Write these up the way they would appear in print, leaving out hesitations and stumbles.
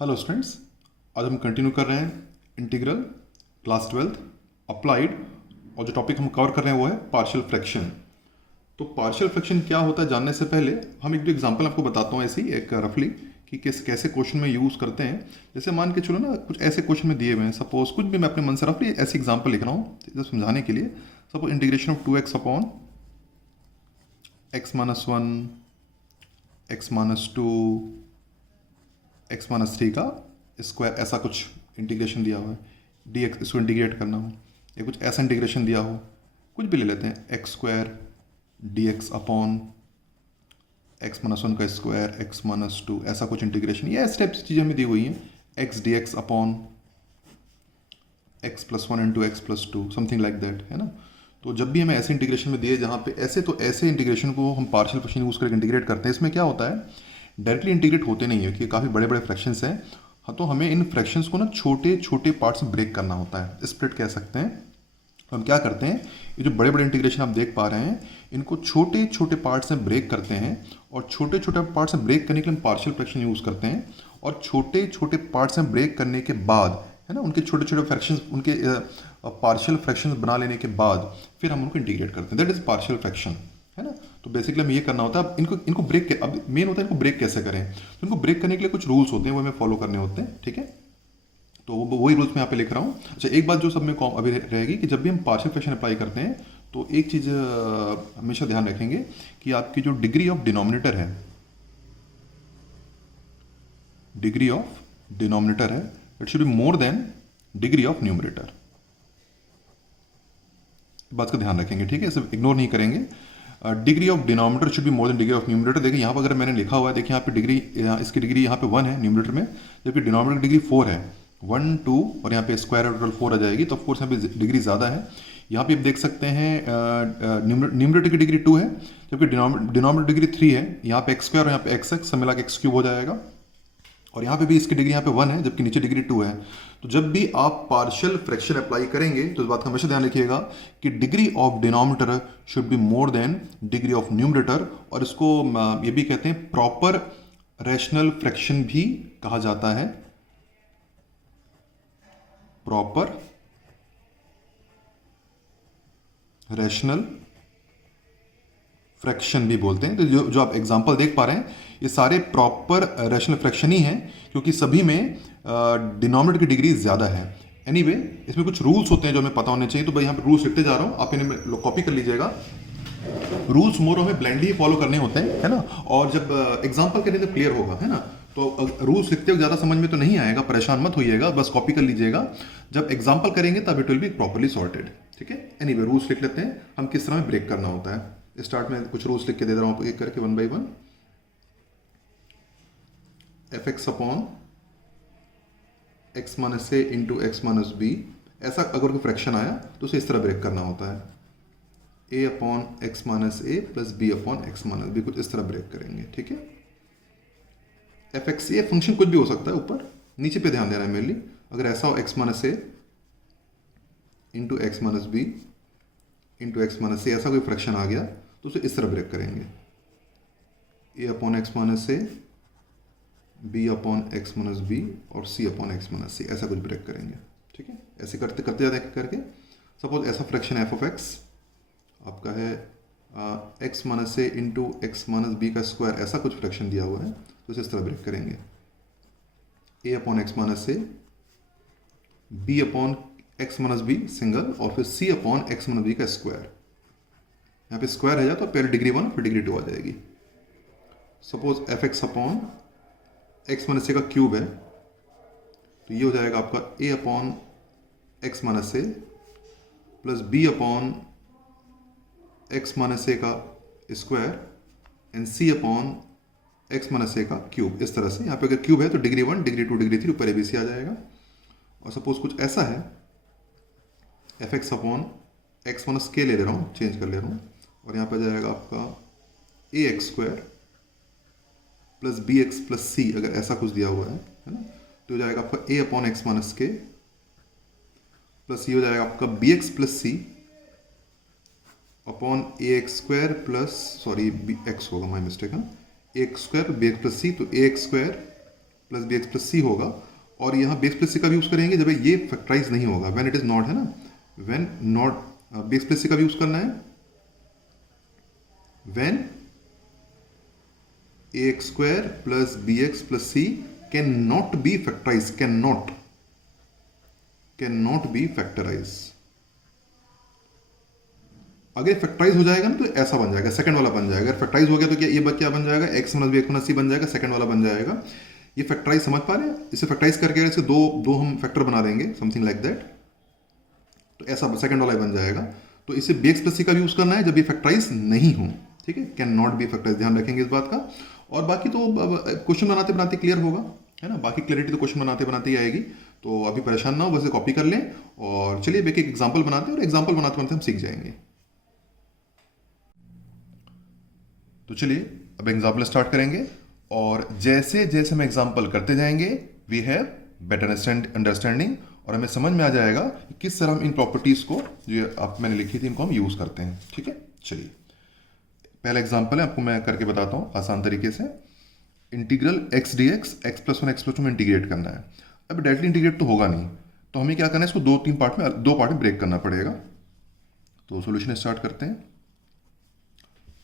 Hello students, आज हम continue कर रहे हैं इंटीग्रल क्लास 12th अप्लाइड। और जो टॉपिक हम कवर कर रहे हैं वो है पार्शियल फ्रैक्शन। तो पार्शियल फ्रैक्शन क्या होता है जानने से पहले हम एक दो एग्जांपल आपको बताता हूँ, ऐसे ही एक रफली कि कैसे क्वेश्चन में यूज़ करते हैं। जैसे मान के चलो ना, कुछ ऐसे क्वेश्चन में दिए हुए हैं, सपोज कुछ भी मैं अपने मन से रफली ऐसे एग्जाम्पल लिख रहा हूँ तो समझाने के लिए। Suppose integration of 2x upon x-1 x-2 x-3 का स्क्वायर, ऐसा कुछ इंटीग्रेशन दिया हुआ है। डी एक्स इसको इंटीग्रेट करना हो या कुछ ऐसा इंटीग्रेशन दिया हो, कुछ भी ले लेते हैं। x² dx अपॉन x-1 का स्क्वायर x-2, ऐसा कुछ इंटीग्रेशन, ये इस टाइप की चीज़ें हमें दी हुई हैं। x dx upon x+1 into x+2, something like that, है ना। तो जब भी हमें ऐसे इंटीग्रेशन में दिए जहाँ पे ऐसे, तो ऐसे इंटीग्रेशन को हम पार्शियल फ्रैक्शन यूज़ करके इंटीग्रेट करते हैं। इसमें क्या होता है, डायरेक्टली इंटीग्रेट होते नहीं है, क्योंकि काफ़ी बड़े बड़े फ्रैक्शंस हैं। हाँ, तो हमें इन फ्रैक्शंस को ना छोटे छोटे पार्ट्स में ब्रेक करना होता है, स्प्लिट कह सकते हैं। तो हम क्या करते हैं, ये जो बड़े बड़े इंटीग्रेशन आप देख पा रहे हैं, इनको छोटे छोटे पार्ट्स में ब्रेक करते हैं। और छोटे छोटे पार्ट्स में ब्रेक करने के लिए हम पार्शियल फ्रैक्शन यूज़ करते हैं। और छोटे छोटे पार्ट्स में ब्रेक करने के बाद, है ना, उनके छोटे छोटे फ्रैक्शंस, उनके पार्शियल फ्रैक्शंस बना लेने के बाद फिर हम उनको इंटीग्रेट करते हैं। दैट इज पार्शियल फ्रैक्शन, है ना। तो बेसिकली हमें ये करना होता है। अब इनको ब्रेक, अब मेन होता है इनको ब्रेक कैसे करें। तो इनको ब्रेक करने के लिए कुछ रूल्स होते हैं, वो हमें फॉलो करने होते हैं, ठीक है। तो वही रूल्स मैं यहाँ पे लिख रहा हूँ। अच्छा, एक बात जो सब में अभी रहेगी कि जब भी हम पार्शियल फ्रैक्शन अप्लाई करते हैं तो एक चीज़ हमेशा ध्यान रखेंगे कि आपकी जो डिग्री ऑफ डिनोमिनेटर है, डिग्री ऑफ डिनोमिनेटर है, it should be more than degree of numerator. बात का ध्यान रखेंगे, ठीक है, इसे इग्नोर नहीं करेंगे। Degree of denominator should be more than degree of numerator. देखिए यहाँ पर अगर मैंने लिखा हुआ है, देखिए यहाँ पे डिग्री, इसकी डिग्री यहाँ पे 1 है न्यूमरेटर में, जबकि डिनोमिनेटर डिग्री 4 है। 1 2 और यहाँ पे स्क्वायर टोटल 4 आ जाएगी, तो ऑफकोर्स यहाँ पे डिग्री ज़्यादा है। यहाँ पे आप देख सकते हैं न्यूमरेटर की डिग्री 2 है, जबकि डिनोमिनेटर डिग्री 3 है। यहाँ पे x² और यहाँ पे x सब मिला के x³ हो जाएगा। और यहाँ पे भी इसकी डिग्री यहाँ पे 1 है, जबकि नीचे डिग्री 2 है। तो जब भी आप पार्शियल फ्रैक्शन अप्लाई करेंगे तो इस बात का हमेशा ध्यान रखिएगा कि degree of denominator should be more than degree of numerator. और इसको ये भी कहते हैं प्रॉपर रैशनल फ्रैक्शन भी कहा जाता है, प्रॉपर रैशनल फ्रैक्शन भी बोलते हैं। तो जो आप एग्जांपल देख पा रहे हैं, ये सारे प्रॉपर रैशनल फ्रैक्शन ही हैं, क्योंकि सभी में डिनोमिनेटर की डिग्री ज़्यादा है। एनीवे, इसमें कुछ रूल्स होते हैं जो हमें पता होने चाहिए। तो भाई यहाँ पे रूल्स लिखते जा रहा हूँ, आप इन्हें कॉपी कर लीजिएगा। रूल्स मोर हमें ब्लाइंडली ही फॉलो करने होते हैं, है ना। और जब एग्जाम्पल करें तो क्लियर होगा, है ना। तो रूल्स लिखते हुए ज़्यादा समझ में तो नहीं आएगा, परेशान मत होइएगा, बस कॉपी कर लीजिएगा। जब एग्जाम्पल करेंगे तब it will be properly sorted, ठीक है। एनीवे, रूल्स लिख लेते हैं हम किस तरह ब्रेक करना होता है। स्टार्ट में कुछ रूल्स लिख के दे रहा हूँ आपको, एक करके 1 by 1। fx upon x minus a into x minus b, ऐसा अगर कोई फ्रैक्शन आया तो उसे इस तरह ब्रेक करना होता है। a upon x minus a plus b upon x minus b, कुछ इस तरह ब्रेक करेंगे, ठीक है। fx, ये फंक्शन कुछ भी हो सकता है, ऊपर नीचे पे ध्यान देना है मेनली। अगर ऐसा हो x minus a into x minus b into x minus c, ऐसा कोई फ्रैक्शन आ गया तो उसे इस तरह ब्रेक करेंगे। a upon x minus a, b upon x minus b और c upon x minus c, ऐसा कुछ ब्रेक करेंगे, ठीक है। ऐसे करते करते जाते करके सपोज ऐसा फ्रैक्शन एफ ऑफ एक्स आपका है x minus a into x minus b का स्क्वायर, ऐसा कुछ फ्रैक्शन दिया हुआ है तो इसे इस तरह ब्रेक करेंगे। A upon x minus a, b upon x minus b single, और फिर c upon x minus b का स्क्वायर। यहाँ पे स्क्वायर है जा तो पहले डिग्री 1 फिर डिग्री 2 आ जाएगी। Suppose f x upon x minus a का क्यूब है, तो ये हो जाएगा आपका a upon x minus a plus b upon x minus a का square and c upon x minus a का क्यूब। इस तरह से यहाँ पे अगर क्यूब है तो डिग्री 1 डिग्री 2 डिग्री 3 ऊपर एबीसी आ जाएगा। और सपोज कुछ ऐसा है, F x upon x minus के ले रहा हूँ, चेंज कर ले रहा हूँ, और यहाँ पर जाएगा आपका a x square plus b x plus c, अगर ऐसा कुछ दिया हुआ है ना, तो हो जाएगा आपका a upon x minus k plus ये हो जाएगा आपका b x plus c upon a x square plus, sorry b x होगा, माई मिस्टेक है, a x square b x plus c, तो a x square plus b x plus c होगा, और यहाँ बी एक्स प्लस सी का भी use करेंगे जब ये फैक्टराइज नहीं होगा, व्हेन इट इज़ नॉट, है ना, when not, b x plus c का भी यूज़ करना है when a x square plus b x plus c can not be factorise, can not be factorise. अगर फैक्टराइज हो जाएगा ना तो ऐसा बन जाएगा, सेकंड वाला बन जाएगा। अगर फैक्टराइज हो गया तो क्या बन जाएगा, x minus b x minus c बन जाएगा, सेकंड वाला बन जाएगा। ये फैक्टराइज समझ पा रहे हैं? इसे फैक्टराइज करके इसके दो हम फैक्टर बना देंगे, समथिंग लाइक दैट, तो ऐसा सेकंड वाला बन जाएगा। तो इसे बी एक्स प्लस सी का भी यूज करना है जब ये फैक्टराइज नहीं हो, ठीक है, कैन नॉट बी फैक्टराइज, ध्यान रखेंगे इस बात का। और बाकी तो क्वेश्चन बनाते बनाते क्लियर होगा, है ना, बाकी क्लैरिटी तो क्वेश्चन बनाते बनाते ही आएगी। तो अभी परेशान ना हो, बस कॉपी कर लें और चलिए एक एक एग्जाम्पल बनाते हैं, और एग्जाम्पल बनाते बनाते हम सीख जाएंगे। तो चलिए अब एग्जाम्पल स्टार्ट करेंगे, और जैसे जैसे हम एग्जाम्पल करते जाएंगे वी हैव बेटर अंडरस्टैंडिंग, और हमें समझ में आ जाएगा कि किस तरह हम इन प्रॉपर्टीज को जो आप मैंने लिखी थी इनको हम यूज करते हैं, ठीक है। चलिए पहला एग्जाम्पल है, आपको मैं करके बताता हूँ आसान तरीके से। Integral x d x, x plus one x plus to में इंटीग्रेट करना है। अब डायरेक्टली इंटीग्रेट तो होगा नहीं, तो हमें क्या करना है, इसको दो पार्ट में ब्रेक करना पड़ेगा। तो सॉल्यूशन स्टार्ट करते हैं।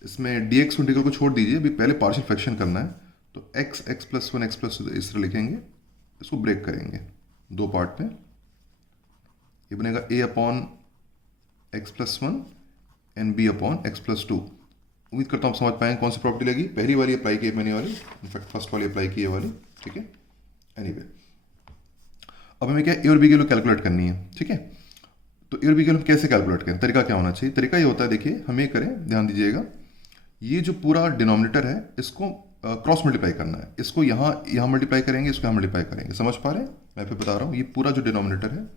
इसमें डी एक्स इंटीग्रल को छोड़ दीजिए, अभी पहले पार्शियल फ्रैक्शन करना है। तो x x plus one x plus इस तरह लिखेंगे, इसको ब्रेक करेंगे दो पार्ट में। ये बनेगा a upon x plus one and b upon x plus two. उम्मीद करता हूँ आप समझ पाएंगे कौन सी प्रॉपर्टी लगी। पहली वाली अप्लाई की है मैंने वाली, इनफैक्ट फर्स्ट वाली अप्लाई की है वाली, ठीक है। एनीवे अब हमें क्या ए और बी की वैल्यू कैलकुलेट करनी है, ठीक है। तो ए और बी की वैल्यू कैसे कैलकुलेट करें, तरीका क्या होना चाहिए? तरीका ये होता है, देखिए हम ये करें, ध्यान दीजिएगा, ये जो पूरा डिनोमिनेटर है इसको क्रॉस मल्टीप्लाई करना है। इसको यहाँ मल्टीप्लाई करेंगे, इसको यहाँ मल्टीप्लाई करेंगे, समझ पा रहे हैं? मैं फिर बता रहा हूँ, ये पूरा जो डिनोमिनेटर है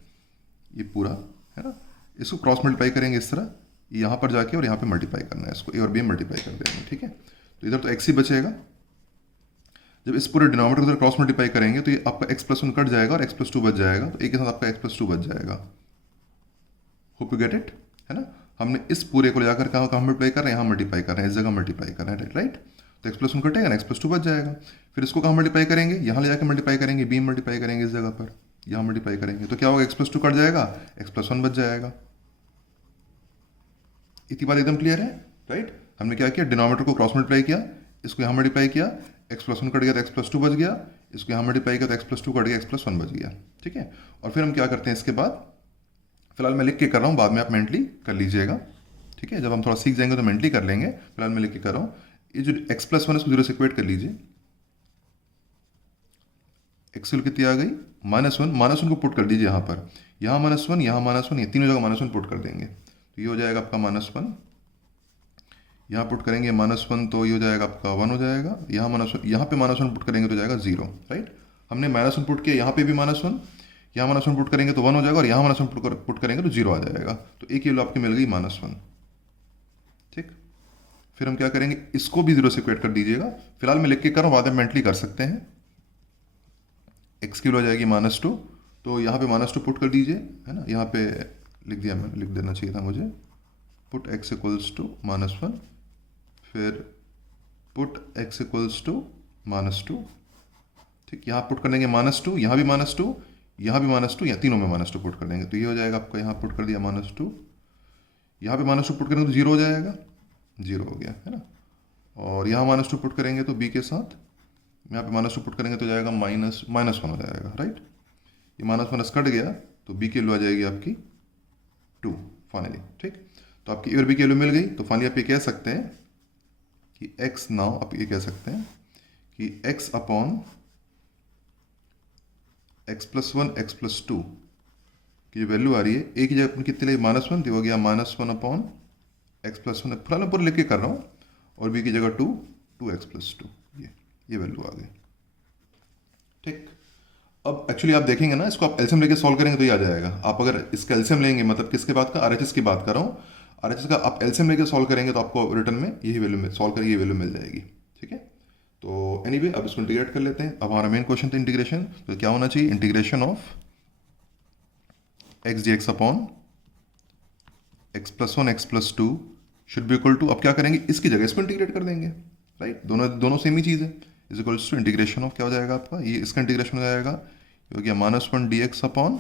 ये पूरा, है ना, इसको क्रॉस मल्टीप्लाई करेंगे इस तरह, यहाँ पर जाके और यहाँ पे मल्टीप्लाई करना है, इसको ए और बी में मल्टीप्लाई कर देंगे, ठीक है। तो इधर तो एक्स ही बचेगा। जब इस पूरे डिनोमिनेटर को क्रॉस मल्टीप्लाई करेंगे तो ये आपका एक्स प्लस वन कट जाएगा और एक्स प्लस टू बच जाएगा, तो एक के साथ आपका एक्स प्लस टू बच जाएगा। होप यू गेट इट, है ना। हमने इस पूरे को ले जाकर कहाँ मल्टीप्लाई कर रहे हैं, यहाँ मल्टीप्लाई कर रहे हैं, इस जगह मल्टीप्लाई कर रहे हैं, राइट। तो एक्स प्लस वन कटेगा ना, एक्स प्लस टू बच जाएगा। फिर इसको कहाँ मल्टीप्लाई करेंगे, यहाँ ले जाकर मल्टीप्लाई करेंगे, बी मल्टीप्लाई करेंगे इस जगह पर, यहाँ मल्टीप्लाई करेंगे, तो क्या होगा, एक्स प्लस टू कट जाएगा, एक्स प्लस वन बच जाएगा। इतनी बात एकदम क्लियर है, राइट। हमने क्या किया, डिनोमिनेटर को क्रॉस मल्टीप्लाई किया, इसको यहाँ मल्टीप्लाई किया, एक्स प्लस वन कट गया तो एक्स प्लस टू बच गया, इसको यहाँ मल्टीप्लाई किया तो एक्स प्लस टू कट गया, एक्स प्लस वन बच गया, ठीक है। और फिर हम क्या करते हैं इसके बाद, फिलहाल मैं लिख के कर रहा हूँ, बाद में आप मेंटली कर लीजिएगा, ठीक है। जब हम थोड़ा सीख जाएंगे तो मेंटली कर लेंगे, फिलहाल मैं लिख के कर रहा हूँ। ये जो एक्स प्लस वन है इसको जीरो से इक्वेट कर लीजिए। एक्स कितनी आ गई, माइनस वन को पुट कर दीजिए यहाँ पर, यहाँ माइनस वन, यहाँ माइनस वन, ये तीनों जगह माइनस वन पुट कर देंगे, तो ये हो जाएगा आपका माइनस वन। यहाँ पुट करेंगे माइनस वन, तो ये हो जाएगा आपका वन हो जाएगा। यहाँ माइनस वन, यहाँ पे माइनस वन पुट करेंगे तो जाएगा जीरो, राइट। हमने माइनस वन पुट किया, यहाँ पे भी माइनस वन, यहाँ माइनस वन पुट करेंगे तो वन हो जाएगा, और यहाँ माइनस वन पुट करेंगे तो जीरो आ जाएगा। तो एक वैल्यू आपकी मिल गई माइनस वन, ठीक। फिर हम क्या करेंगे, इसको भी जीरो से इक्वेट कर दीजिएगा। फिलहाल मैं लिख के कर रहा हूँ, बाद में मेंटली कर सकते हैं। एक्स की वैल्यू आ जाएगी माइनस टू, तो यहाँ पे माइनस टू पुट कर दीजिए, है ना, यहाँ पे लिख दिया मैंने, लिख देना चाहिए था मुझे, put x equals to minus one, फिर put x equals to minus two, ठीक। यहाँ पुट कर देंगे माइनस टू, यहाँ भी माइनस टू, यहाँ भी माइनस टू, यहाँ तीनों में माइनस टू पुट कर देंगे, तो ये हो जाएगा आपका, यहाँ पुट कर दिया माइनस टू, यहाँ पे माइनस टू पुट करेंगे तो जीरो हो जाएगा, जीरो हो गया, है ना। और यहाँ माइनस टू पुट करेंगे तो बी के साथ, यहाँ पे माइनस टू पुट करेंगे तो जाएगा माइनस वन हो जाएगा, राइट। ये माइनस माइनस कट गया तो बी की वैल्यू आ जाएगी आपकी टू फाइनली, ठीक। तो आपकी ए और बी की वैल्यू मिल गई। तो फाइनली आप ये कह सकते हैं कि x, नाउ आप ये कह सकते हैं कि x upon x plus one x plus to की जो वैल्यू आ रही है, एक ही जगह कितनी लगी, माइनस वन, तो हो गया minus one upon x plus one, फिलहाल मैं पूरा लिख के कर रहा हूँ, और बी की जगह टू एक्स प्लस टू, ये वैल्यू आ गई, ठीक। अब एक्चुअली आप देखेंगे ना, इसको आप एलसीएम लेके सॉल्व करेंगे तो ये आ जाएगा। आप अगर इसका एलसीएम लेंगे, मतलब किसके बात का, आरएचएस की बात कर रहा हूँ, आरएचएस का आप एलसीएम लेके सॉल्व करेंगे तो आपको रिटर्न में यही वैल्यू सॉल्व करके ये वैल्यू मिल जाएगी, ठीक है। तो एनीवे अब इसको इंटीग्रेट कर लेते हैं। अब हमारा मेन क्वेश्चन था इंटीग्रेशन, तो क्या होना चाहिए, integration of x d x upon x plus one x plus two should be equal to, अब क्या करेंगे, इसकी जगह इसको इंटीग्रेट कर देंगे, राइट। दोनों सेम ही चीज़ है, is equals to integration of क्या हो जाएगा आपका, ये इसका इंटीग्रेशन हो जाएगा, ये हो गया -1 dx अपॉन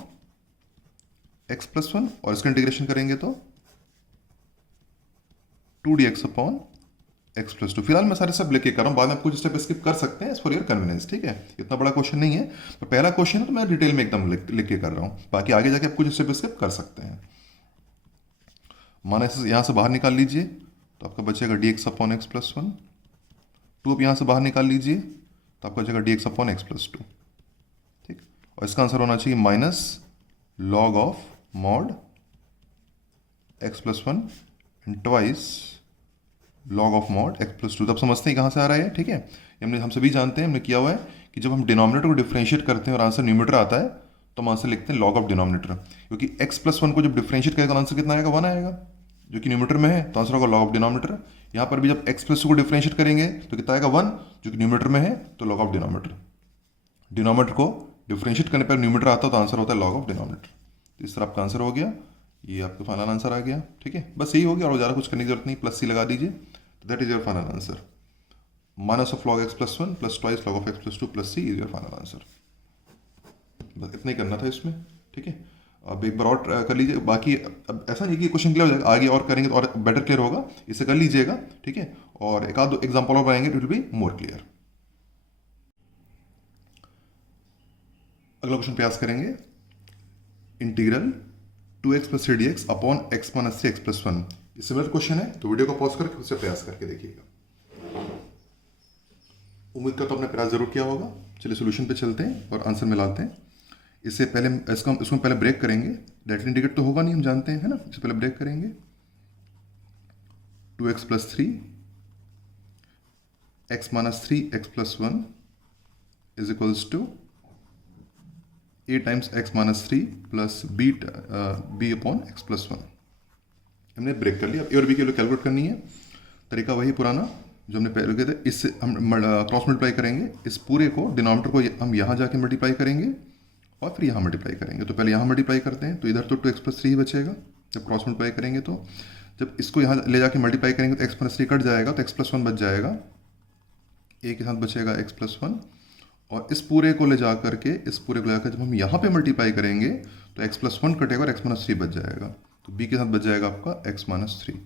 x+1, और इसका इंटीग्रेशन करेंगे तो 2 dx अपॉन x+2। फिलहाल मैं सारे सब लेके कर रहा हूँ, बाद में आप कुछ स्टेप स्किप कर सकते हैं एज फॉर योर कन्वीनियंस, ठीक है। इतना बड़ा क्वेश्चन नहीं है, तो पहला क्वेश्चन है तो मैं डिटेल में एकदम लिख के कर रहा हूँ, बाकी आगे जाके आप कुछ स्टेप स्किप कर सकते हैं। माना इसे यहाँ से बाहर निकाल लीजिए तो आपका बचेगा dx अपॉन x+1, 2 अब यहाँ से बाहर निकाल लीजिए तो आपका बचेगा dx अपॉन x+2, ठीक। और इसका आंसर होना चाहिए minus log of mod x+1 and twice log of mod x+2। तब समझते हैं कहाँ से आ रहा है, ठीक है। हम सभी जानते हैं, हमने किया हुआ है कि जब हम डिनोमिनेटर को डिफरेंशिएट करते हैं और आंसर न्यूमरेटर आता है तो हम आंसर लिखते हैं लॉग ऑफ डिनोमिनेटर, क्योंकि x+1 को जब डिफरेंशिएट करेगा तो आंसर कितना आएगा, 1 आएगा, जो कि न्यूमरेटर में है, तो आंसर होगा लॉग ऑफ डिनोमिनेटर। यहाँ पर भी जब x+2 को डिफरेंशिएट करेंगे तो कितना आएगा, 1, जो कि न्यूमरेटर में है, तो लॉग ऑफ डिनोमिनेटर। डिनोमिनेटर को डिफरेंशिएट करने पर न्यूमरेटर आता है तो आंसर होता है लॉग ऑफ डिनोमिनेटर। तो इस तरह आपका आंसर हो गया, ये आपका फाइनल आंसर आ गया, ठीक है। बस यही हो गया और ज़्यादा कुछ करने की जरूरत नहीं, प्लस सी लगा दीजिए, तो that is your final answer. Minus of log x+1 plus twice log of x+2 plus c is your final answer. बस इतना ही करना था इसमें, ठीक है। अब एक बार और कर लीजिए, बाकी अब ऐसा नहीं कि क्वेश्चन क्लियर हो जाएगा, आगे और करेंगे तो और बेटर क्लियर होगा, इसे कर लीजिएगा, ठीक है। और एक आध दो एग्जाम्पल और बनाएंगे, it will be more clear. अगला क्वेश्चन प्रयास करेंगे, integral 2x + 3dx upon x - 3 x+1। ये सिमिलर क्वेश्चन है, तो वीडियो को पॉज करके उससे प्रयास करके देखिएगा। उम्मीद करता हूं आपने प्रयास जरूर किया होगा। चलिए सोल्यूशन पे चलते हैं और आंसर मिलाते हैं। इससे पहले इसको पहले ब्रेक करेंगे, डायरेक्ट इंटीग्रेट तो होगा नहीं, हम जानते हैं, है ना। इससे पहले ब्रेक करेंगे, 2x + 3 x - 3 x+1 is equals to a times x - 3 plus b upon x+1। हमने ब्रेक कर लिया। अब ए और बी के लिए कैलकुलेट करनी है, तरीका वही पुराना जो हमने पहले किया था। इससे हम क्रॉस मल्टीप्लाई करेंगे, इस पूरे को डिनोमिनेटर को हम यहाँ जाके मल्टीप्लाई करेंगे और फिर यहाँ मल्टीप्लाई करेंगे। तो पहले यहाँ मल्टीप्लाई करते हैं, तो इधर तो 2x + 3 ही बचेगा जब क्रॉस मल्टीप्लाई करेंगे। तो जब इसको यहाँ ले जाके मल्टीप्लाई करेंगे तो x - 3 कट जाएगा, तो x+1 बच जाएगा, a के साथ बचेगा x+1, और इस पूरे को ले जा करके इस पूरे को ले जाकर जब हम यहाँ पे मल्टीप्लाई करेंगे तो x+1 कटेगा और x - 3 बच जाएगा, तो b के साथ बच जाएगा आपका x - 3,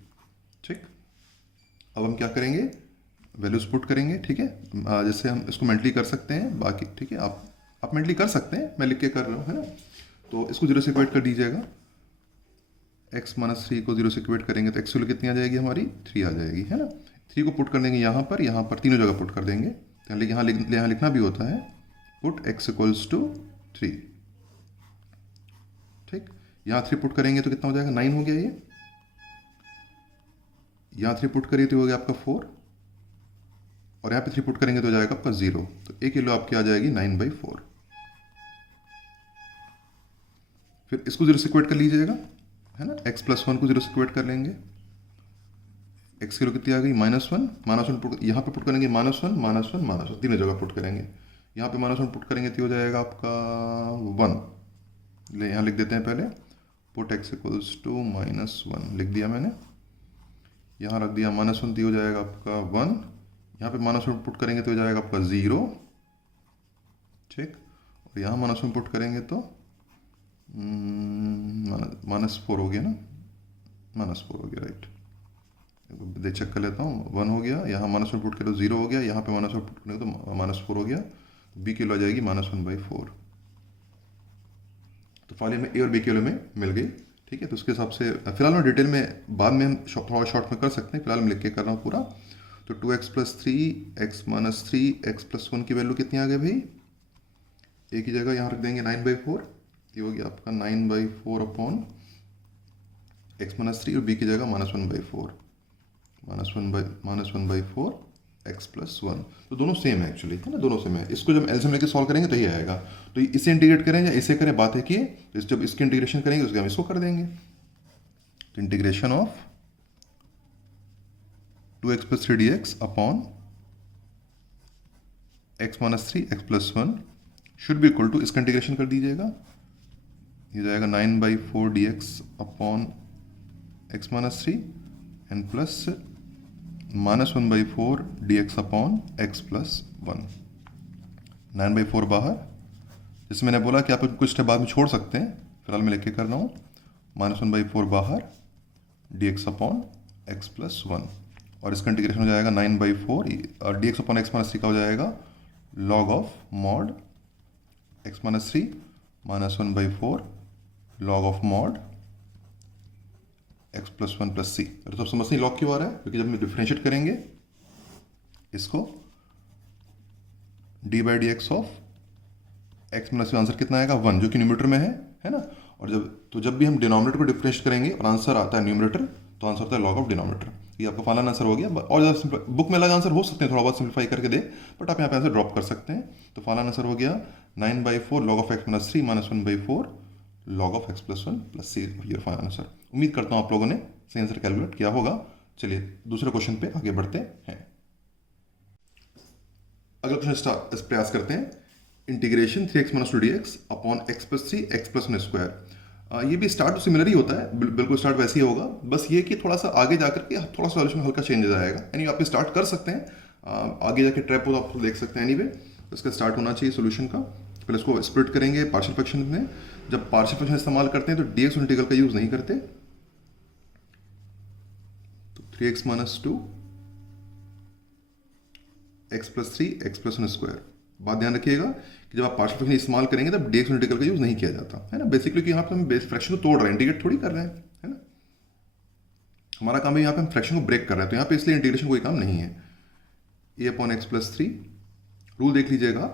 ठीक। अब हम क्या करेंगे, वैल्यूज पुट करेंगे, ठीक है। जैसे हम इसको मेंटली कर सकते हैं, बाकी ठीक है, आप मेंटली कर सकते हैं, मैं लिख के कर रहा हूँ, है ना। तो इसको 0 से इक्वेट कर दीजिएगा, x - 3 को 0 से इक्वेट करेंगे तो x वैल्यू कितनी आ जाएगी हमारी, 3 आ जाएगी, है ना। 3 को पुट कर देंगे यहाँ पर तीनों जगह पुट कर देंगे, यहाँ लिखना भी होता है, पुट x = 3, ठीक। यहाँ 3 पुट करेंगे तो कितना हो जाएगा, 9 हो गया ये। यहाँ 3 पुट करिए तो हो गया आपका 4, और यहाँ पे 3 पुट करेंगे तो हो जाएगा आपका 0, तो a की वैल्यू आपकी आ जाएगी 9/4। फिर इसको 0 से इक्वेट कर लीजिएगा, है ना। x+1 को 0 से इक्वेट कर लेंगे, x की वैल्यू कितनी आ गई, -1 पुट, यहाँ पे पुट करेंगे -1 तीनों जगह पुट करेंगे। यहाँ पे -1 पुट करेंगे तो हो जाएगा आपका 1, यहाँ लिख देते हैं पहले, पुट x = -1 लिख दिया मैंने, यहाँ रख दिया -1 तो हो जाएगा आपका 1, यहाँ पे -1 पुट करेंगे तो हो जाएगा आपका 0, ठीक। और यहाँ -1 पुट करेंगे तो -4 हो गया ना, -4 हो गया, राइट। दे चेक कर लेता हूँ, 1 हो गया, यहाँ -1 पुट करें तो 0 हो गया, यहाँ पे -1 पुट करेंगे तो -4 हो गया, b की वैल्यू आ जाएगी -1/4। तो फाइनली हमें a और b की वैल्यू में मिल गई, ठीक है। तो उसके हिसाब से फिलहाल मैं डिटेल में बाद में हम थोड़ा शॉर्ट में कर सकते हैं, फिलहाल मैं लिख के कर रहा हूँ पूरा। तो 2x + 3 x - 3 x+1 की वैल्यू कितनी आ गई भाई, a की जगह यहाँ रख देंगे 9/4, ये हो गया आपका 9/4 अपॉन x - 3, और b की जगह -1/4 x+1। तो दोनों सेम है एक्चुअली, है ना, दोनों सेम है। इसको जब एलसीएम लेके सॉल्व करेंगे तो ये आएगा। तो इसे इंटीग्रेट करें या इसे करें, बात है कि जब इसकी इंटीग्रेशन करेंगे उसके हम इसको कर देंगे। तो integration of 2x + 3dx upon x - 3 x+1 should be equal to, इसका इंटीग्रेशन कर दीजिएगा, ये जाएगा 9/4 dx upon x - 3 and plus -1/4 dx upon x+1। 1। 9/4 बाहर, जैसे मैंने बोला कि आप कुछ स्टेप बाद में छोड़ सकते हैं, फिलहाल मैं लेके कर रहा हूँ। -1/4 बाहर dx अपॉन x प्लस 1, और इसका इंटीग्रेशन हो जाएगा 9/4 और dx अपॉन x माइनस 3 का हो जाएगा log of mod x minus 3 -1/4 log of mod x plus 1 plus c। तो समझते हैं लॉग क्यों आ रहा है, क्योंकि जब हम डिफ्रेंशिएट करेंगे इसको d/dx of x minus answer कितना आएगा 1, जो कि न्यूमरेटर में है ना। और जब भी हम डिनोमिनेटर को डिफरेंशिएट करेंगे और आंसर आता है न्यूमरेटर, तो आंसर आता है लॉग ऑफ डिनोमिनेटर। ये आपका फाइनल आंसर हो गया। और ज़्यादा बुक में अलग आंसर हो सकते हैं, थोड़ा बहुत सिंप्लीफाई करके दे, बट आप यहाँ पे आंसर ड्रॉप कर सकते हैं। तो फाइनल आंसर हो गया 9/4 log of x minus 3 -1/4 log of x plus 1 plus c। ये फाइनल आंसर। उम्मीद करता हूँ आप लोगों ने सही आंसर कैलकुलेट किया होगा। चलिए दूसरे क्वेश्चन पे आगे बढ़ते हैं। अगला क्वेश्चन इस प्रयास करते हैं। Integration 3x minus 2dx upon x plus 3 x plus 1 square. ये भी स्टार्ट तो सिमिलर ही होता है, बिल्कुल स्टार्ट वैसे ही होगा, बस ये कि थोड़ा सा आगे जाकर के थोड़ा सा सॉल्यूशन हल्का चेंजेस आएगा। यानी आप स्टार्ट कर सकते हैं, आगे जाके ट्रैप हो तो आप देख सकते हैं। एनीवे इसका स्टार्ट होना चाहिए सोल्यूशन का। पहले इसको स्प्लिट करेंगे पार्शियल फ्रैक्शन में। जब पार्शियल फ्रैक्शन इस्तेमाल करते हैं तो dx इंटीग्रल का यूज नहीं करते। तो 3x minus 2 x plus 3 x plus 1 square. बात ध्यान रखिएगा कि जब आप पार्शियल फ्रैक्शन इस्तेमाल करेंगे तब dx इंटीग्रल का यूज नहीं किया जाता है ना। बेसिकली कि यहाँ पे हम बेस फ्रैक्शन को तोड़ रहे हैं, इंटीग्रेट थोड़ी कर रहे हैं, है ना। हमारा काम है यहाँ पे हम फ्रैक्शन को ब्रेक कर रहे हैं, तो यहाँ पे इसलिए इंटीग्रेशन कोई काम नहीं है। a upon x plus 3, rule देख लीजिएगा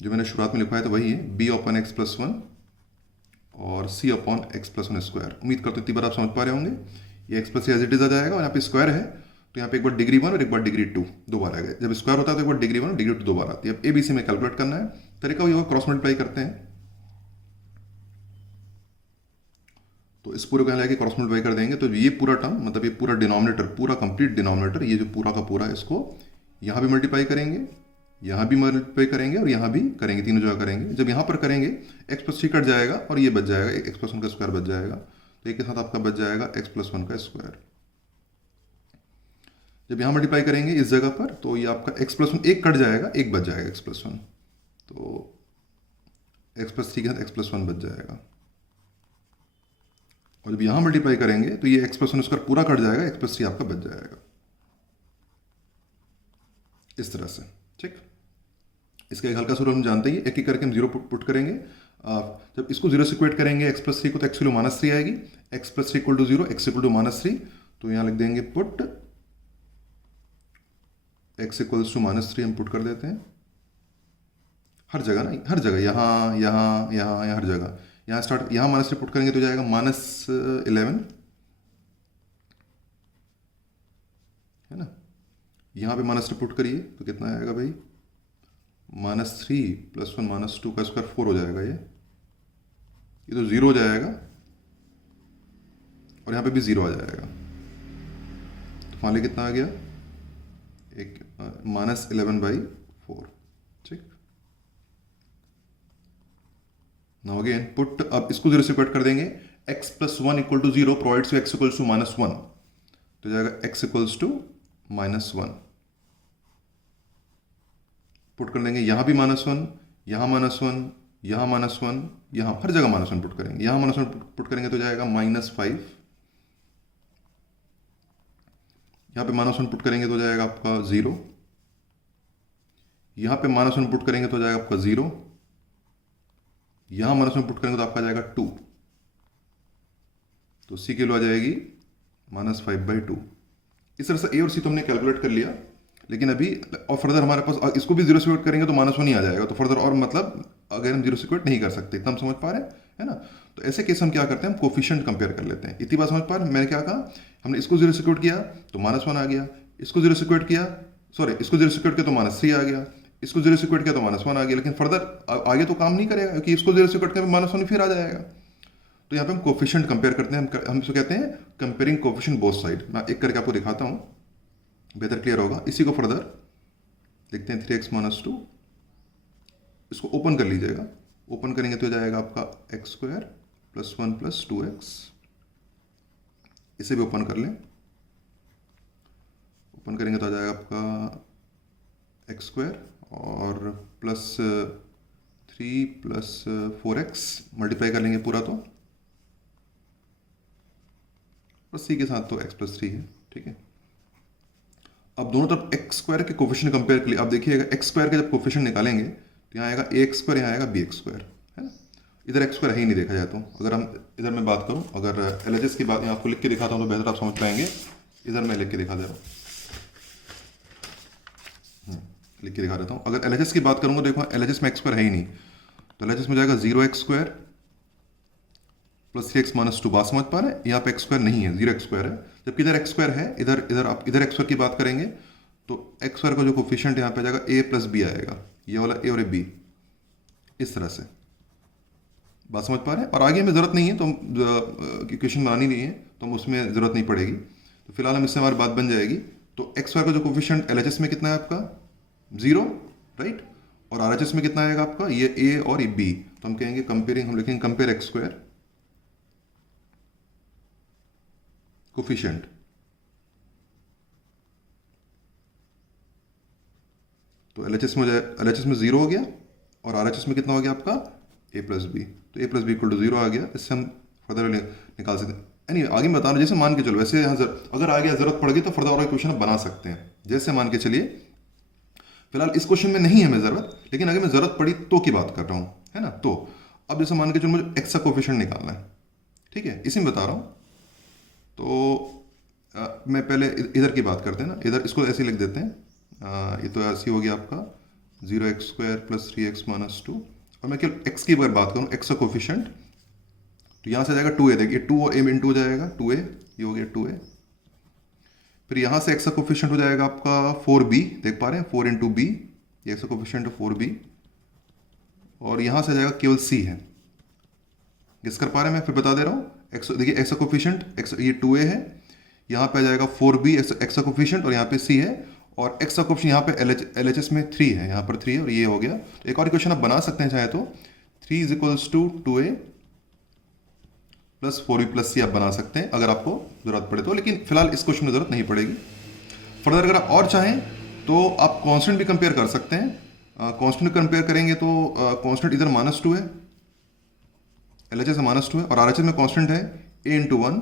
जो मैंने शुरुआत में लिखवाया था वही है, b अपॉन एक्स प्लस 1 और c upon x plus 1 square. उम्मीद करते इतनी बार आप समझ पा रहे होंगे। ये x plus as it is आ जाएगा, और यहाँ पे स्क्वायर है तो यहाँ पे एक बार डिग्री 1 और एक बार डिग्री 2 दो बार आएगा। जब स्क्वायर होता है तो एक बार डिग्री 1 और डिग्री 2 दो बार आती है। अब ए बी सी में कैलकुलेट करना है, तरीका वही होगा, क्रॉस मल्टीप्लाई करते हैं। तो इस पूरे को यहाँ लेके क्रॉस मल्टीप्लाई कर देंगे, तो ये पूरा टर्म मतलब ये पूरा डिनोमिनेटर, पूरा कंप्लीट डिनोमिनेटर, ये जो पूरा का पूरा है, इसको यहाँ भी मल्टीप्लाई करेंगे, यहाँ भी मल्टीप्लाई करेंगे और यहाँ भी करेंगे, तीनों जगह करेंगे। जब यहाँ पर करेंगे x प्लस 3 कट जाएगा और ये बच जाएगा, x प्लस 1 का स्क्वायर बच जाएगा। तो एक के साथ आपका बच जाएगा x प्लस 1 का स्क्वायर। जब यहाँ मल्टीप्लाई करेंगे इस जगह पर, तो ये आपका x प्लस 1 एक कट जाएगा, एक बच जाएगा x प्लस 1, तो x प्लस 3 के साथ x प्लस 1 बच जाएगा। और जब यहाँ मल्टीप्लाई करेंगे तो ये x प्लस 1 स्क्वायर पूरा कट जाएगा, x प्लस 3 आपका बच जाएगा इस तरह से। ठीक, इसका एक हल्का सा रूल हम जानते हैं, एक एक करके हम जीरो पुट करेंगे। जब इसको जीरो से इक्वेट करेंगे x प्लस 3 को, तो x वैल्यू -3 आएगी। x plus 3 equal to 0, x equal to -3, तो यहाँ लिख देंगे पुट x इक्वल्स टू -3 हम पुट कर देते हैं हर जगह ना, हर जगह, यहाँ यहाँ यहाँ यहाँ हर जगह। यहाँ स्टार्ट, यहाँ -3 पुट करेंगे तो जाएगा -11, है ना। यहाँ पे -3 पुट करिए तो कितना आएगा भाई, -3 + 1 -2 का स्क्वायर 4 हो जाएगा। ये तो 0 हो जाएगा और यहाँ पे भी 0 आ जाएगा। तो फाइनली कितना आ गया, एक -11/4। ठीक, नाउ अगेन पुट, अब इसको 0 से इक्वेट कर देंगे। x + 1 = 0 प्रोवाइड्स टू x = -1, तो जाएगा x = -1। पुट कर देंगे, यहाँ भी -1, यहाँ -1, यहाँ -1, यहाँ हर जगह -1 पुट करेंगे। यहाँ -1 पुट करेंगे तो जाएगा -5, यहाँ पे -1 पुट करेंगे तो जाएगा आपका 0, यहाँ पे -1 पुट करेंगे तो जाएगा आपका 0, यहाँ -1 पुट करेंगे तो आपका जाएगा 2, तो c की वैल्यू आ जाएगी -5/2। इस तरह से a और c तो हमने कैलकुलेट कर लिया, लेकिन अभी और फर्दर हमारे पास इसको भी 0 से इक्वेट करेंगे तो -1 ही आ जाएगा। तो फर्दर और मतलब अगर हम 0 से इक्वेट नहीं कर सकते, इतना हम समझ पा रहे हैं, है ना। तो ऐसे केस हम क्या करते हैं, हम कोफिशिएंट कंपेयर कर लेते हैं। इतनी बात समझ पा रहे हैं। मैंने क्या कहा, हमने इसको 0 से इक्वेट किया तो -1 आ गया, इसको 0 से इक्वेट किया, इसको 0 से इक्वेट किया तो -3 आ गया, इसको 0 से इक्वेट किया तो -1 आ गया। लेकिन फर्दर आगे तो काम नहीं करेगा, क्योंकि इसको 0 से इक्वेट किया -1 फिर आ जाएगा। तो यहाँ पे हम कोफिशिएंट कंपेयर करते हैं, हम इसको कहते हैं कंपेयरिंग कोफिशिएंट बोथ साइड। मैं एक करके आपको दिखाता हूँ, बेहतर क्लियर होगा। इसी को फर्दर देखते हैं, 3x - 2, इसको ओपन कर लीजिएगा। ओपन करेंगे तो जाएगा आपका x² + 1 + 2x। इसे भी ओपन कर लें, ओपन करेंगे तो आ जाएगा आपका एक्स स्क्वायर और प्लस 3 प्लस 4x मल्टीप्लाई कर लेंगे पूरा, तो प्लस सी के साथ तो x प्लस 3 है, ठीक है। अब दोनों तरफ एक्स स्क्वायर के कोफिशिएंट कंपेयर के लिए आप देखिएगा, एक्स स्क्वायर के जब कोफिशिएंट निकालेंगे तो यहाँ आएगा ए एक्स स्क्वायर, यहाँ आएगा बी एक्स स्क्वायर, है ना। इधर एक्स स्क्वायर है ही नहीं देखा जाए तो। अगर हम इधर मैं बात करूँ, अगर एल की बात यहाँ आपको लिख के दिखाता हूँ तो बेहतर आप समझ पाएंगे। इधर मैं लिख के दिखा दे रहा हूँ, लिख के दिखा देता हूँ। अगर एल की बात करूँगा, देखो एल में एक्स स्क्वायर है ही नहीं, तो एल में जाएगा 0x square plus 3x minus 2। बात समझ पा रहे हैं, यहाँ पे एक्स स्क्वायर नहीं है, 0x स्क्वायर है, जबकि इधर एक्स स्क्वायर है। इधर इधर आप इधर एक्स स्क्वायर की बात करेंगे तो एक्स स्क्वायर का जो कोफिशिएंट यहाँ पे आ जाएगा ए प्लस बी आएगा, ये वाला ए और ए बी, इस तरह से। बात समझ पा रहे हैं। और आगे हमें ज़रूरत नहीं है, तो इक्वेशन बनानी नहीं है तो हम उसमें ज़रूरत नहीं पड़ेगी। तो फिलहाल हम इससे हमारी बात बन जाएगी। तो एक्स स्क्वायर का जो कोफिशिएंट एल में कितना है आपका 0, राइट। और आर में कितना आएगा आपका, ये ए और ये बी। तो हम कहेंगे कंपेयरिंग, हम लिखेंगे कंपेयर एक्स स्क्वायर कोफिशिएंट। तो एल में 0 हो गया और आर में कितना हो गया आपका ए प्लस बी। तो ए प्लस बी इक्वल टू 0 आ गया। इससे हम फर्दर निकाल सकते हैं। यानी आगे मैं बता रहा हूँ, जैसे मान के चलो, वैसे यहाँ अगर आगे ज़रूरत पड़ गई तो फर्दर और इक्वेशन आप बना सकते हैं। जैसे मान के चलिए, फिलहाल इस क्वेश्चन में नहीं है हमें ज़रूरत, लेकिन अगर मैं ज़रूरत पड़ी तो की बात कर रहा हूँ, है ना। तो अब जैसे मान के चलो मुझे एक्स का कोफिशिएंट निकालना है, ठीक है, इसी में बता रहा हूँ। तो मैं पहले इधर की बात करते हैं ना, इधर इसको ऐसे लिख देते हैं। ये तो ऐसे हो गया आपका 0x square plus 3x minus 2। और मैं केवल x की अगर बात करूँ, x का कोफिशिएंट, तो यहाँ से आ जाएगा 2a। देखिए 2 और a इंटू हो जाएगा 2a, ये हो गया 2a। फिर यहाँ से x का कोफिशिएंट हो जाएगा आपका 4b, देख पा रहे हैं, 4 इंटू बी, ये x का कोफिशिएंट है 4b। और यहाँ से आ जाएगा केवल c है, गेस कर पा रहे हैं। मैं फिर बता दे रहा हूँ, x देखिए x का कोफिशिएंट x ये 2a है, यहाँ पे आ जाएगा 4b x का कोफिशिएंट, और यहाँ पे c है। और x का कोफिशिएंट यहाँ पे LHS में 3 है, यहाँ पर 3 है, और ये हो गया। तो एक और इक्वेशन आप बना सकते हैं चाहे तो, 3 is equals to 2a plus 4b plus c आप बना सकते हैं अगर आपको जरूरत पड़े तो। लेकिन फिलहाल इस क्वेश्चन में जरूरत नहीं पड़ेगी। फर्दर अगर आप और चाहें तो आप कांस्टेंट भी कंपेयर कर सकते हैं। कांस्टेंट कंपेयर करेंगे तो कांस्टेंट इधर -2 है, LHS में -2 है, और RHS में कांस्टेंट है a इंटू 1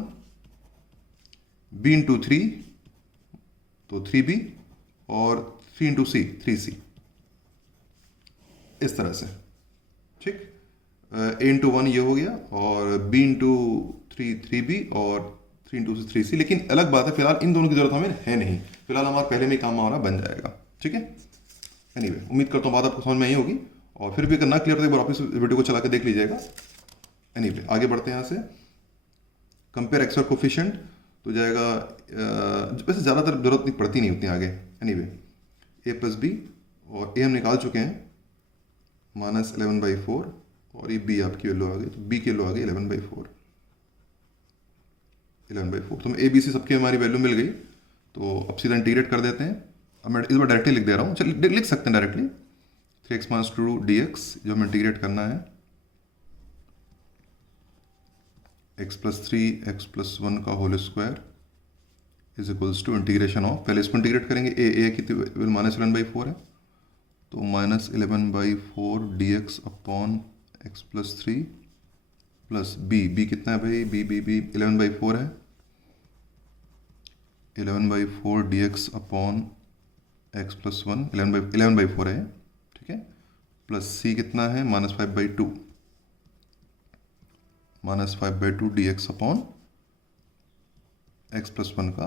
b इंटू 3, तो 3b, और 3 इंटू c 3c, इस तरह से, ठीक। a इंटू 1 ये हो गया, और b इंटू 3 3b, और 3 इंटू 3c। लेकिन अलग बात है, फिलहाल इन दोनों की जरूरत हमें है नहीं, फिलहाल हमारा पहले में काम हमारा बन जाएगा, ठीक है। एनीवे, उम्मीद करता हूँ बात आपको समझ में आई होगी। और फिर भी अगर ना क्लियर तो एक बार वापस वीडियो को चला के देख लीजिएगा। एनीवे, आगे बढ़ते हैं यहाँ से। कंपेयर एक्स और कोफिशिएंट तो जाएगा, वैसे ज़्यादातर जरूरत नहीं पड़ती नहीं उतनी आगे। एनीवे, a प्लस बी, और a हम निकाल चुके हैं -11/4, और ये b आपकी वैल्यू आ गई, तो b की वैल्यू आ गई 11/4। तो मैं a b c सबकी हमारी वैल्यू मिल गई। तो अब सीधा इंटीग्रेट कर देते हैं। अब मैं इस बार डायरेक्टली लिख दे रहा हूँ, चलिए लिख सकते हैं डायरेक्टली। 3x माइनस 2 dx जो हमें इंटीग्रेट करना है, x प्लस 3 x प्लस 1 का whole square is equals to integration of, पहले इसको इंटीग्रेट करेंगे, a कितनी -11/4 है, तो -11/4 dx upon x plus 3 plus b कितना है भाई, b 11/4 है, 11/4 dx अपॉन x प्लस 1, 11/4 है, ठीक है, प्लस c कितना है -5/2, -5/2 dx अपॉन x प्लस 1 का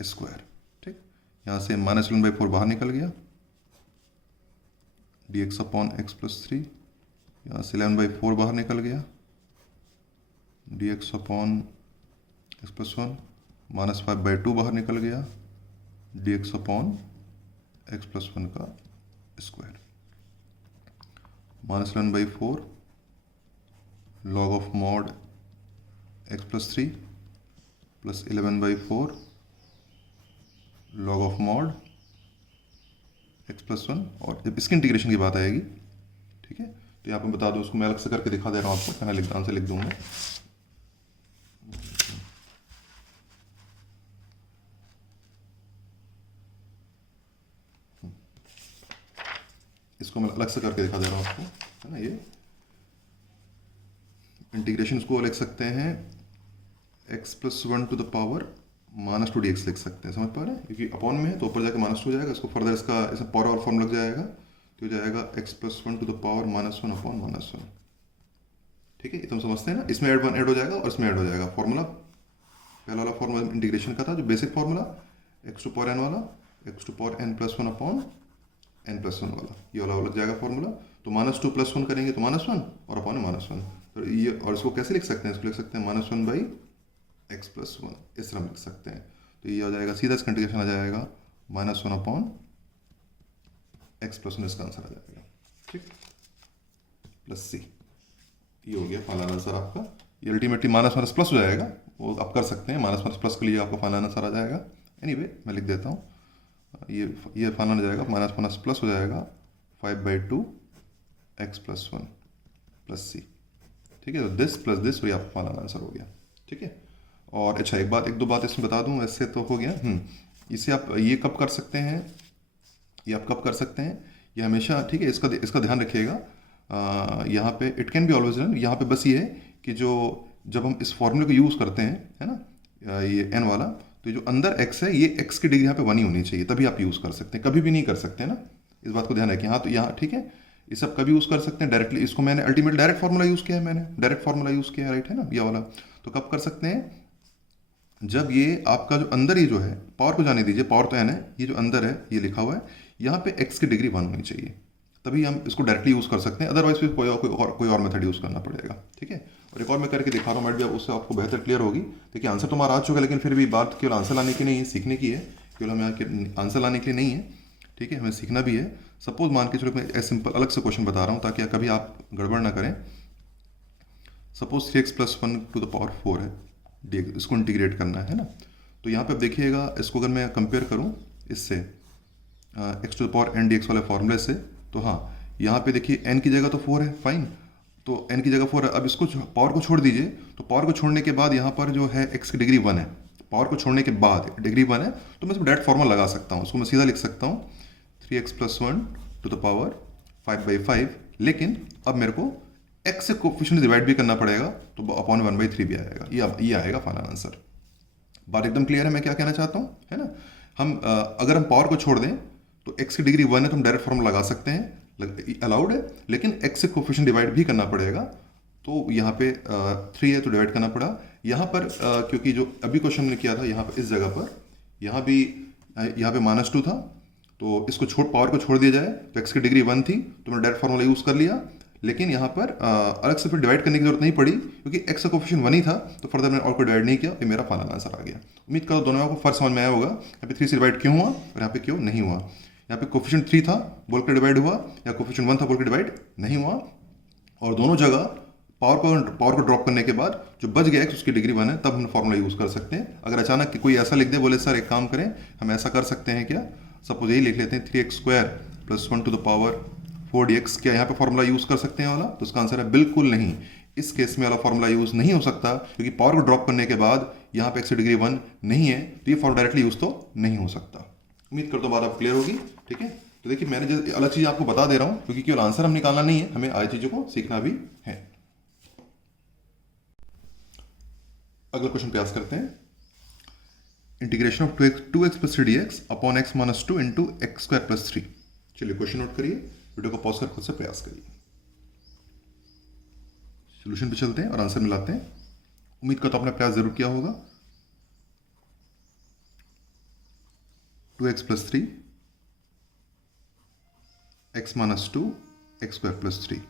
स्क्वायर, ठीक। यहाँ से -11/4 बाहर निकल गया, dx अपॉन x प्लस 3, यहाँ से 11/4 बाहर निकल गया, dx अपॉन x प्लस 1, -5/2 बाहर निकल गया, dx अपॉन x प्लस 1 का square, -11/4 log of mod x plus 3 plus 11/4 log of mod x plus 1। और जब इसकी इंटीग्रेशन की बात आएगी, ठीक है, तो यहाँ पे बता दो, उसको मैं अलग से करके दिखा दे रहा हूँ आपको, मैं लिख से लिख दूंगा। इसको मैं अलग से करके दिखा दे रहा हूँ आपको, है ना। ये इंटीग्रेशन इसको लिख सकते हैं x+1 to the power -2dx लिख सकते हैं, समझ पा रहे हैं, क्योंकि अपॉन में है तो ऊपर जाके -2 हो जाएगा, इसको फर्दर इसका ऐसा पावर और फॉर्म लग जाएगा तो हो जाएगा x+1 to the power -1 upon -1। ठीक है, ये तुम समझते हैं ना। इसमें ऐड हो जाएगा और इसमें ऐड हो जाएगा। फॉर्मूला पहला वाला फॉर्मूला इंटीग्रेशन का था जो बेसिक फॉर्मूला x⁴n वाला, x⁴n+1 अपॉन n+1 वाला, ये वाला लग जाएगा फॉर्मूला। तो -2 +1 करेंगे तो -1 और अपॉन -1, तो ये, और इसको कैसे लिख सकते हैं, इसको लिख सकते हैं -1/x+1, इस तरह लिख सकते हैं। तो ये आ जाएगा सीधा, इसका इंटीग्रेशन आ जाएगा -1 अपॉन x+1, इसका आंसर आ जाएगा। ठीक, +c, ये हो गया फाइनल आंसर आपका। ये अल्टीमेटली -+ हो जाएगा, वो आप कर सकते हैं, -+ के लिए आपका फाइनल आंसर आ जाएगा। एनीवे मैं लिख देता हूँ, ये फाइनल हो जाएगा -+ हो जाएगा 5/2 x+1 +c। ठीक है, तो दिस प्लस दिस, और ये आपका फाइनल आंसर हो गया। ठीक है, और अच्छा एक दो बात इसमें बता दूं, वैसे तो हो गया। इसे आप ये कब कर सकते हैं, ये आप कब कर सकते हैं, ये हमेशा, ठीक है, इसका ध्यान रखिएगा। यहाँ पे it can be always done, यहाँ पे बस ये है कि जब हम इस फॉर्मूले को यूज़ करते हैं, है ना, ये n वाला, तो जो अंदर x है, ये x की डिग्री यहाँ पे 1 ही होनी चाहिए, तभी आप यूज़ कर सकते हैं, कभी भी नहीं कर सकते ना, इस बात को ध्यान रखें। हाँ, तो यहाँ ठीक है, ये सब कभी यूज़ कर सकते हैं डायरेक्टली। इसको मैंने अल्टीमेट डायरेक्ट फार्मूला यूज़ किया है, मैंने डायरेक्ट फार्मूला यूज़ किया है, राइट है ना, ये वाला। तो कब कर सकते हैं, जब ये आपका जो अंदर ये जो है, पावर को जाने दीजिए, पावर तो n है, ये जो अंदर है ये लिखा हुआ है, यहाँ पे x की डिग्री 1 होनी चाहिए, तभी हम इसको डायरेक्टली यूज़ कर सकते हैं, अदरवाइज फिर कोई और मेथड यूज़ करना पड़ेगा। ठीक है, और एक और मैं करके दिखा रहा हूँ, भी उससे आपको बेहतर क्लियर होगी। देखिए आंसर तो हमारा आ चुका है, लेकिन फिर भी बात केवल आंसर लाने की नहीं है, सीखने की है, केवल हमें यहाँ आंसर लाने के लिए नहीं है। ठीक है, हमें सीखना भी है। सपोज मान के चलो मैं ऐसे सिंपल अलग से क्वेश्चन बता रहा हूँ ताकि कभी आप गड़बड़ ना करें। Suppose 3x+1 to the power 4 है, इसको इंटीग्रेट करना है ना। तो यहाँ पे आप देखिएगा, इसको अगर मैं कंपेयर करूँ इससे x⁴n dx वाले फॉर्मूले से, तो हाँ यहाँ पे देखिए n की जगह तो 4 है, फाइन, तो n की जगह 4 है। अब इसको पावर को छोड़ दीजिए, तो पावर को छोड़ने के बाद यहाँ पर जो है x की डिग्री 1 है, पावर को छोड़ने के बाद डिग्री 1 है, तो मैं इसको डायरेक्ट फॉर्मूला लगा सकता हूँ। उसको मैं सीधा लिख सकता हूँ 3x+1 टू द पावर 5/5, लेकिन अब मेरे को x से कोफिशिएंट डिवाइड भी करना पड़ेगा, तो अपॉन 1/3 भी आएगा, ये आएगा फाइनल आंसर। बात एकदम क्लियर है मैं क्या कहना चाहता हूँ, है ना। हम अगर हम पावर को छोड़ दें तो x की डिग्री 1 है, तो हम डायरेक्ट फॉर्मूला लगा सकते हैं, अलाउड है, लेकिन x से कोफिशिएंट डिवाइड भी करना पड़ेगा। तो यहाँ पे 3 है तो डिवाइड करना पड़ा। यहाँ पर क्योंकि जो अभी क्वेश्चन ने किया था, यहाँ पर इस जगह पर, यहाँ पे -2 था, तो इसको पावर को छोड़ दिया जाए तो x की डिग्री 1 थी, तो मैंने डायरेक्ट फार्मूला यूज़ कर लिया। लेकिन यहाँ पर अलग से फिर डिवाइड करने की जरूरत नहीं पड़ी, क्योंकि x का कोफिशिएंट 1 ही था, तो फर्दर मैंने और को डिवाइड नहीं किया, ये मेरा फाइनल आंसर आ गया। उम्मीद करो दोनों को फर्स्ट समझ में आया होगा, यहाँ पे 3 से डिवाइड क्यों हुआ और यहाँ पे क्यों नहीं हुआ। यहाँ पे कोफिशिएंट 3 था बोल के डिवाइड हुआ, या कोफिशिएंट 1 था बोल के डिवाइड नहीं हुआ, और दोनों जगह पावर को ड्रॉप करने के बाद जो बच गया x उसकी डिग्री 1 है, तब हम फॉर्मूला यूज़ कर सकते हैं। अगर अचानक कोई ऐसा लिख दे, बोले सर एक काम करें, हम ऐसा कर सकते हैं क्या, सपोज यही लिख लेते हैं 3x² + 1 to the power 4dx, क्या यहाँ पे फॉर्मूला यूज़ कर सकते हैं वाला, तो उसका आंसर है बिल्कुल नहीं। इस केस में वाला फॉर्मूला यूज़ नहीं हो सकता, क्योंकि पावर को ड्रॉप करने के बाद यहाँ पे x की डिग्री 1 नहीं है, तो ये फॉर्मूला डायरेक्टली यूज़ तो नहीं हो सकता। उम्मीद करता हूँ बात आप क्लियर होगी। ठीक है, तो देखिए मैंने जो अलग चीज़ आपको बता दे रहा हूँ, क्योंकि केवल आंसर हम निकालना नहीं है, हमें आई चीज़ों को सीखना भी है। अगला क्वेश्चन प्रयास करते हैं। Integration of 2x + 3dx upon x - 2 into x² + 3। चलिए क्वेश्चन नोट करिए, वीडियो को पॉज कर खुद से प्रयास करिए। सोल्यूशन पे चलते हैं और आंसर मिलाते हैं। उम्मीद करता हूं आपने प्रयास जरूर किया होगा। 2x + 3 x - 2 x² + 3।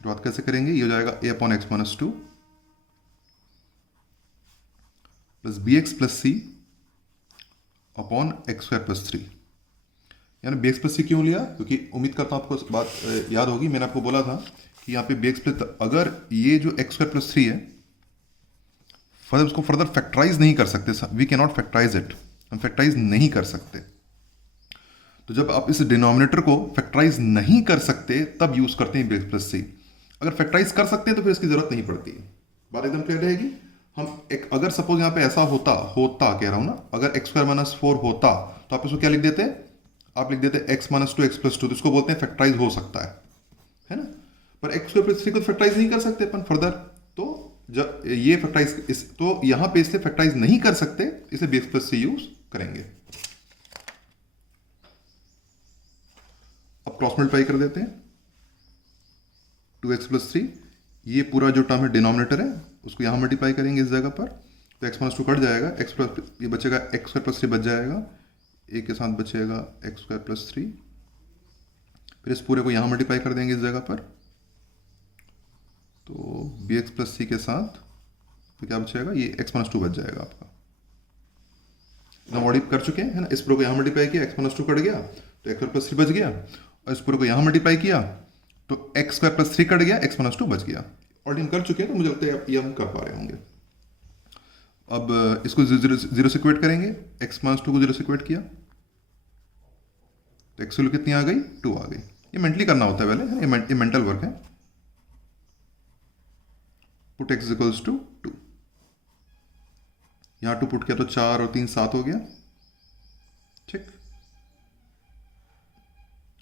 शुरुआत कैसे करेंगे, ये हो जाएगा a upon x - 2 plus bx + c upon x² + 3। यानी bx + c क्यों लिया, क्योंकि उम्मीद करता हूँ आपको बात याद होगी, मैंने आपको बोला था कि यहाँ पे bx + अगर ये जो x² + 3 है, फर्दर उसको फर्दर फैक्टराइज नहीं कर सकते, we can not factorise it, हम फैक्टराइज नहीं कर सकते। तो जब आप इस डिनोमिनेटर को फैक्टराइज नहीं कर सकते तब यूज करते हैं bx + c। अगर फैक्टराइज कर सकते हैं तो फिर इसकी जरूरत नहीं पड़ती है। बात एकदम क्लियर रहेगी। हम एक अगर सपोज यहाँ पे ऐसा होता कह रहा हूँ ना, अगर x² - 4 होता तो आप इसको क्या लिख देते, आप लिख देते हैं x minus two x plus to, तो इसको बोलते हैं फैक्टराइज हो सकता है ना। पर एक्स स्क्वायर प्लस थ्री को फैक्टराइज नहीं कर सकते अपन फर्दर, तो जब ये फैक्टराइज इस तो यहां पे इसलिए फैक्टराइज नहीं कर सकते, इसे bx प्लस सी यूज करेंगे। अब क्रॉस मल्टीप्लाई कर देते हैं, 2x प्लस थ्री, ये पूरा जो टर्म है डिनोमिनेटर है उसको यहां मल्टीप्लाई करेंगे इस जगह पर, तो x माइनस टू कट जाएगा, x प्लस ये बचेगा एक्स स्क्वायर प्लस थ्री बच जाएगा, एक के साथ बचेगा एक्स स्क्वायर प्लस थ्री, फिर इस पूरे को यहां मल्टीप्लाई कर देंगे इस जगह पर, तो बी एक्स प्लस सी के साथ तो क्या बचेगा, ये एक्स माइनस टू बच जाएगा आपका। मॉडिफ कर चुके हैं ना, इस पूरे को यहाँ मल्टीप्लाई किया, एक्स माइनस टू कट गया तो एक्स प्लस थ्री बच गया, और इस पूरे को यहाँ मल्टीप्लाई किया तो x square plus three cut गया, एक्स माइनस टू बच गया। ऑलरेडी हम कर चुके हैं, तो मुझे लगता है ये हम कर पा रहे होंगे। अब इसको जीरो से इक्वेट करेंगे, एक्स माइनस टू को जीरो से इक्वेट किया तो एक्स वैल्यू कितनी आ गई, 2 आ गई। ये मेंटली करना होता है पहले, ये मेंटल वर्क है। पुट एक्स इक्वल्स टू 2, यहाँ 2 पुट किया तो 4 और 3 7 हो गया, ठीक,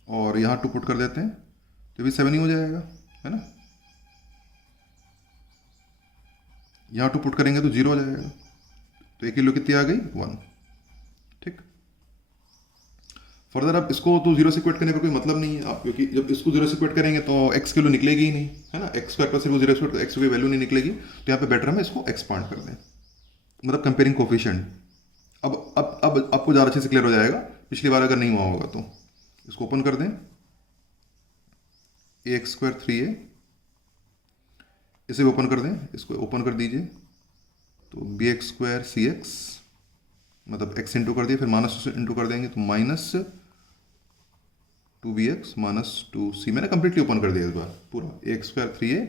और यहाँ 2 पुट कर देते हैं तो भी 7 ही हो जाएगा, है ना। यहाँ 2 पुट करेंगे तो 0 हो जाएगा, तो एक किलो कितनी आ गई, 1, ठीक। फर्दर अब इसको तो 0 से इक्वेट करने का कोई मतलब नहीं है आप, क्योंकि जब इसको 0 से इक्वेट करेंगे तो x किलो निकलेगी ही नहीं, है ना। एक्स स्क्वायर प्लस 0 से एक्स की वैल्यू नहीं निकलेगी, तो यहाँ पे बेटर है इसको एक्सपांड कर दें, मतलब कंपेयरिंग कोफिशिएंट। अब आपको ज़्यादा अच्छे से क्लियर हो जाएगा, पिछली बार अगर नहीं हुआ होगा तो। इसको ओपन कर दें, ए एक्स स्क्वायर 3a, इसे भी ओपन कर दें, इसको ओपन कर दीजिए, तो b x square c x, मतलब x इंटू कर दिया, फिर माइनस इंटू कर देंगे तो माइनस 2bx माइनस 2c। मैंने कंप्लीटली ओपन कर दिया इस बार पूरा, a x square 3a,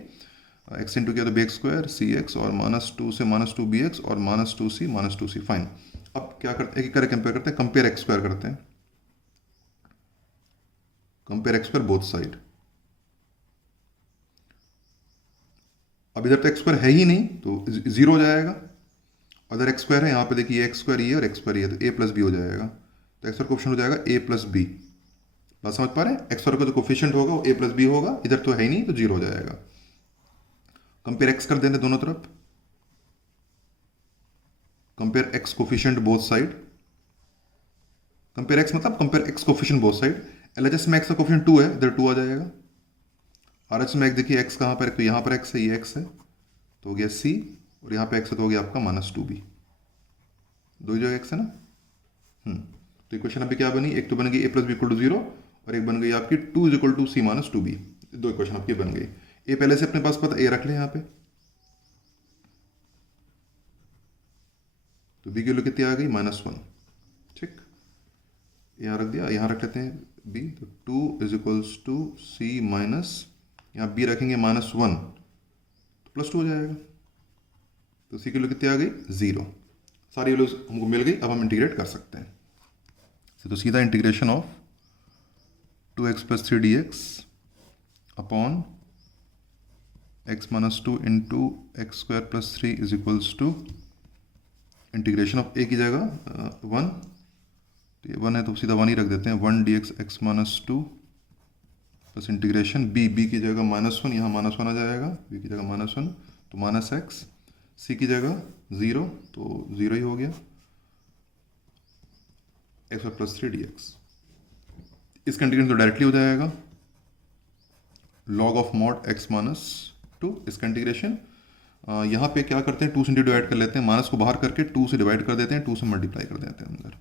x into किया तो b x square c x, और माइनस 2 से माइनस 2bx और minus 2c minus 2c। Fine. अब क्या करते हैं, एक करके कंपेयर करते हैं, कंपेयर एक्स स्क्वायर करते हैं, compare x square both side. अब इधर तो एक्स स्क्वायर है ही नहीं तो 0 हो जाएगा, अदर एक्स स्क्वायर है, यहाँ पे देखिए एक्स स्क्वायर ये और एक्स स्क्वायर ये, तो ए प्लस बी हो जाएगा, तो एक्स स्क्वायर कोफिशिएंट हो जाएगा ए प्लस बी। बात समझ पा रहे हैं, एक्स स्क्वायर का जो कोफिशिएंट होगा वो ए प्लस बी होगा, इधर तो है ही नहीं तो 0 हो जाएगा। कंपेयर एक्स कर देंगे दोनों तरफ, compare x coefficient both side, compare x मतलब compare x coefficient both side. LHS में एक्स का कोफिशिएंट 2 है, इधर 2 आ जाएगा। आरएचएस में देखिए एक्स कहाँ पर है, तो यहाँ पर एक्स है, ये एक्स है, तो हो गया सी, और यहाँ पे एक्स है तो हो गया आपका माइनस 2b, दो जगह एक्स है ना। तो इक्वेशन अभी क्या बनी, एक तो बन गई a plus b equal to 0, और एक बन गई आपकी 2 is equal to c minus 2b। दो इक्वेशन आपकी बन गई। ए पहले से अपने पास पता, ए रख लें यहाँ पे, तो बी की वैल्यू कितनी आ गई, -1, ठीक। यहाँ रख दिया, यहाँ रख लेते हैं बी, तो 2 is equals to c minus, यहाँ बी रखेंगे -1 तो +2 हो जाएगा, तो सी की वैल्यू कितनी आ गई, 0। सारी वैल्यूज हमको मिल गई, अब हम इंटीग्रेट कर सकते हैं। तो सीधा integration of 2x plus 3dx upon x minus 2 into x square plus 3 is equals to integration of a की जगह 1, तो ये 1 है तो सीधा 1 ही रख देते हैं, 1 dx x minus 2 plus integration b की जगह -1, यहाँ -1 आ जाएगा, बी की जगह -1 तो माइनस एक्स, सी की जगह 0 तो 0 ही हो गया, एक्स प्लस 3dx। इसका इंटीग्रेशन तो डायरेक्टली हो जाएगा, log of mod x minus 2, इसका इंटीग्रेशन यहाँ पे क्या करते हैं, 2 से डिवाइड कर लेते हैं, माइनस को बाहर करके 2 से डिवाइड कर देते हैं, 2 से मल्टीप्लाई कर देते हैं अंदर।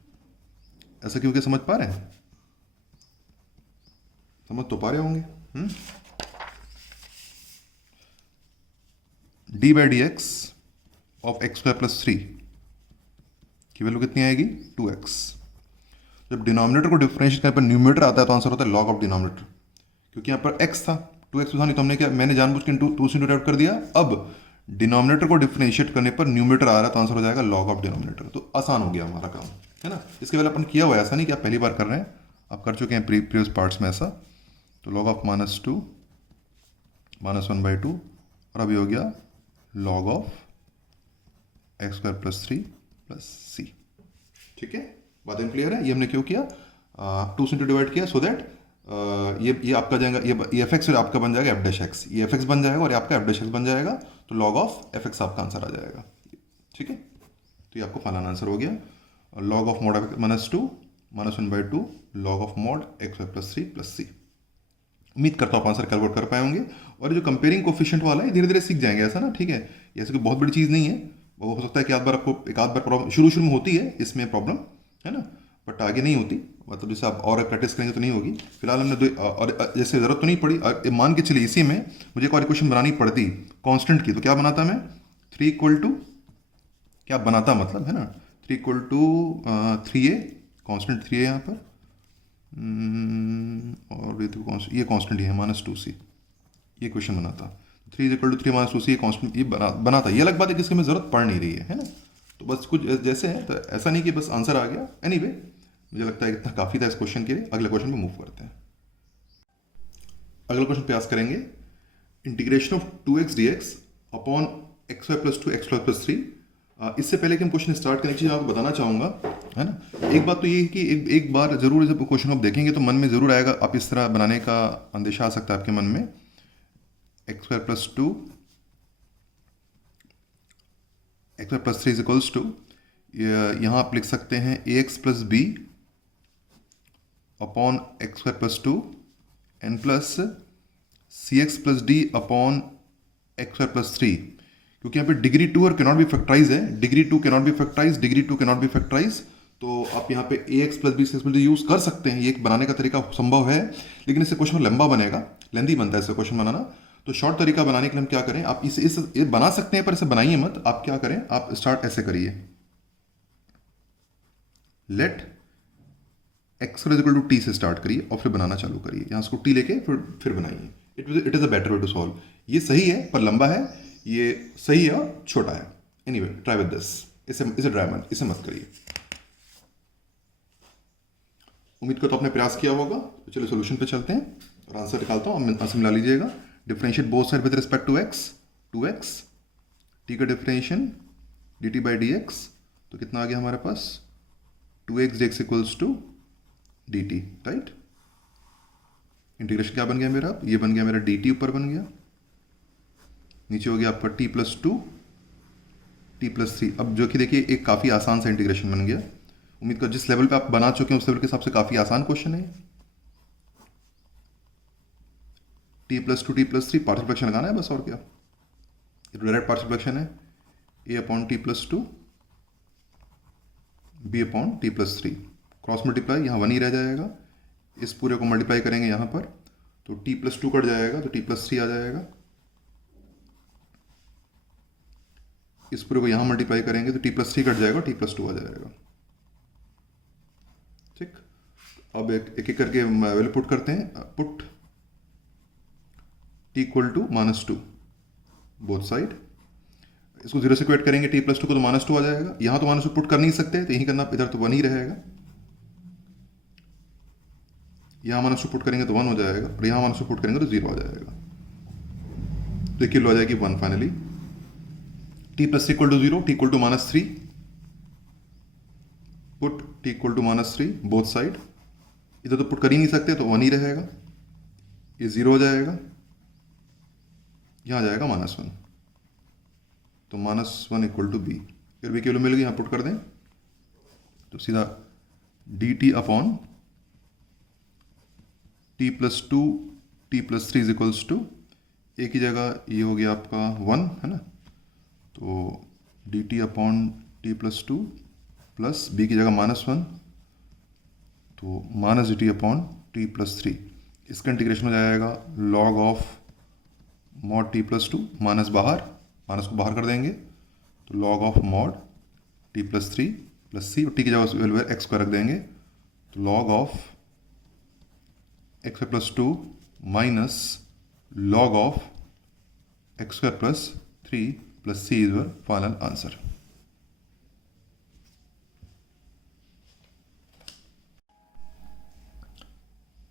ऐसा क्यों, क्या समझ पा रहे हैं, समझ तो पा रहे होंगे। D by d x of x square plus 3 की वैल्यू कितनी आएगी, 2x। जब डिनोमिनेटर को डिफरेंशिएट करने पर न्यूमरेटर आता है तो आंसर होता है लॉग ऑफ डिनोमिनेटर, क्योंकि यहाँ पर x था, 2x था नहीं, तो हमने क्या, मैंने जानबूझ के 2 से डिवाइड कर दिया। अब डिनोमिनेटर को डिफरेंशिएट करने पर न्यूमरेटर आ रहा है तो आंसर हो जाएगा लॉग ऑफ डिनोमिनेटर। तो आसान हो गया हमारा काम, है ना। इसके पहले अपन किया हुआ है, ऐसा नहीं कि आप पहली बार कर रहे हैं, आप कर चुके हैं प्रीवियस पार्ट्स में ऐसा। तो लॉग ऑफ -2 -1/2, और अभी हो गया log of x square plus 3 plus c. ठीक है, बातें क्लियर है। ये हमने क्यों किया, 2 से डिवाइड किया, सो दैट ये आपका जाएगा, ये एफ एक्स आपका बन जाएगा एफ डैश एक्स, ये एफ एक्स बन जाएगा और ये आपका एफ डैश एक्स बन जाएगा, तो लॉग ऑफ एफ एक्स आपका आंसर आ जाएगा। ठीक है, तो ये आपको फाइनल आंसर हो गया। Log of mod -2 -1/2 log of mod x y plus 3 plus c. उम्मीद करता हूँ आप आंसर कैलकुलेट कर पाएंगे। और जो कंपेयरिंग कोफिशिएंट वाला है धीरे धीरे सीख जाएंगे, ऐसा ना, ठीक है, ये ऐसी कोई बहुत बड़ी चीज़ नहीं है। वो हो सकता है कि एक आध बार प्रॉब्लम शुरू में होती है इसमें प्रॉब्लम, है ना, बट आगे नहीं होती, मतलब जैसे आप और प्रैक्टिस करेंगे तो नहीं होगी। फिलहाल हमने और जैसे ज़रूरत तो नहीं पड़ी, मान के चलिए इसी में मुझे एक और इक्वेशन बनानी पड़ती कांस्टेंट की, तो क्या बनाता मैं 3 = क्या बनाता, मतलब, है ना, 3 = 3a, कांस्टेंट 3a यहाँ पर, और ये कांस्टेंट ही है -2c, ये क्वेश्चन बनाता 3 = 3 -2c, ये कांस्टेंट ये बनाता। ये अलग बात है कि इसकी हमें ज़रूरत पड़ नहीं रही है ना, तो बस कुछ जैसे है, तो ऐसा नहीं कि बस आंसर आ गया। एनीवे, मुझे लगता है इतना काफ़ी था इस क्वेश्चन के लिए। अगले क्वेश्चन पे मूव करते हैं। अगले क्वेश्चन प्रयास करेंगे integration of 2x dx upon xy + 2 xy + 3। इससे पहले कि हम क्वेश्चन स्टार्ट करने की चीज़ आपको बताना चाहूँगा, है ना, एक बात तो ये है कि एक बार ज़रूर जब क्वेश्चन आप देखेंगे तो मन में ज़रूर आएगा, आप इस तरह बनाने का अंदेशा आ सकता है आपके मन में, xy + 2 xy + 3 = 2, यहाँ आप लिख सकते हैं ax + b upon xy + 2 n plus cx + d upon xy + 3, क्योंकि यहाँ पे डिग्री 2 और कैनॉट बी फैक्टराइज है, degree 2 cannot be factorise, degree 2 cannot be factorise, तो आप यहाँ पे ax + b cx + d use कर सकते हैं। ये एक बनाने का तरीका संभव है, लेकिन इससे क्वेश्चन लंबा बनेगा, लेंदी बनता है इससे क्वेश्चन बनाना। तो शॉर्ट तरीका बनाने के लिए हम क्या करें, आप इसे बना सकते हैं पर इसे बनाइए मत। आप क्या करें, आप स्टार्ट ऐसे करिए, लेट x = t से स्टार्ट करिए और फिर बनाना चालू करिए, यहाँ इसको t लेके फिर बनाइए। It is a better way to solve. ये सही है पर लंबा है, ये सही है और छोटा है। एनीवे, ट्राई विद दिस, इसे ट्राई मत, इसे मत करिए। उम्मीद करता हूं आपने प्रयास किया होगा। तो चलिए सोल्यूशन पे चलते हैं और आंसर निकालता हूँ। आंसर मिला लीजिएगा। Differentiate both side with respect to x, 2x, t का डिफरेंशिएशन dt/dx, तो कितना आ गया हमारे पास 2x dx = dt, right. Integration क्या बन गया मेरा, ये बन गया मेरा dt, ऊपर बन गया, नीचे हो गया आपका t + 2 t + 3। अब जो कि देखिए एक काफ़ी आसान सा इंटीग्रेशन बन गया। उम्मीद कर जिस लेवल पे आप बना चुके हैं उस लेवल के हिसाब से काफ़ी आसान क्वेश्चन है। t + 2 t + 3 पार्शियल फ्रैक्शन लगाना है बस, और क्या, डायरेक्ट पार्शियल फ्रैक्शन है, a/t + 2 b/t + 3, क्रॉस मल्टीप्लाई, यहाँ 1 ही रह जाएगा। इस पूरे को मल्टीप्लाई करेंगे यहाँ पर, तो t + 2 कट जाएगा तो t + 3 आ जाएगा। इस पूरे को यहाँ मल्टीप्लाई करेंगे तो t + 3 कट जाएगा, t + 2 आ जाएगा। ठीक, अब एक एक करके वैल्यू पुट करते हैं। पुट t = -2 बोथ साइड, इसको 0 से इक्वेट करेंगे, t + 2 को तो -2 आ जाएगा। यहाँ तो -2 पुट कर नहीं सकते, तो यही करना, इधर तो 1 ही रहेगा। यहाँ -2 पुट करेंगे तो 1 हो जाएगा, और यहाँ -2 पुट करेंगे तो 0 आ जाएगा। तो किलो आ जाएगी 1 finally. t + 3 = 0, t = -3, put t = -3 both side, इधर तो पुट कर ही नहीं सकते तो 1 ही रहेगा, ये 0 हो जाएगा, यहाँ आ जाएगा -1, तो -1 = b। फिर b की वैल्यू मिल गई, यहाँ पुट कर दें तो सीधा dt अपॉन t + 2 t + 3 = एक ही जगह ये हो गया आपका 1, है ना, तो dt upon t + 2 plus b की जगह -1, तो -dt अपॉन t + 3। इसका इंटीग्रेशन हो जाएगा log of mod t + 2, minus बाहर, माइनस को बाहर कर देंगे, तो log of mod t + 3 plus c, और t की जगह वैल्यू x को रख देंगे, तो log of x + 2 minus log of x² + 3 plus c is your final answer.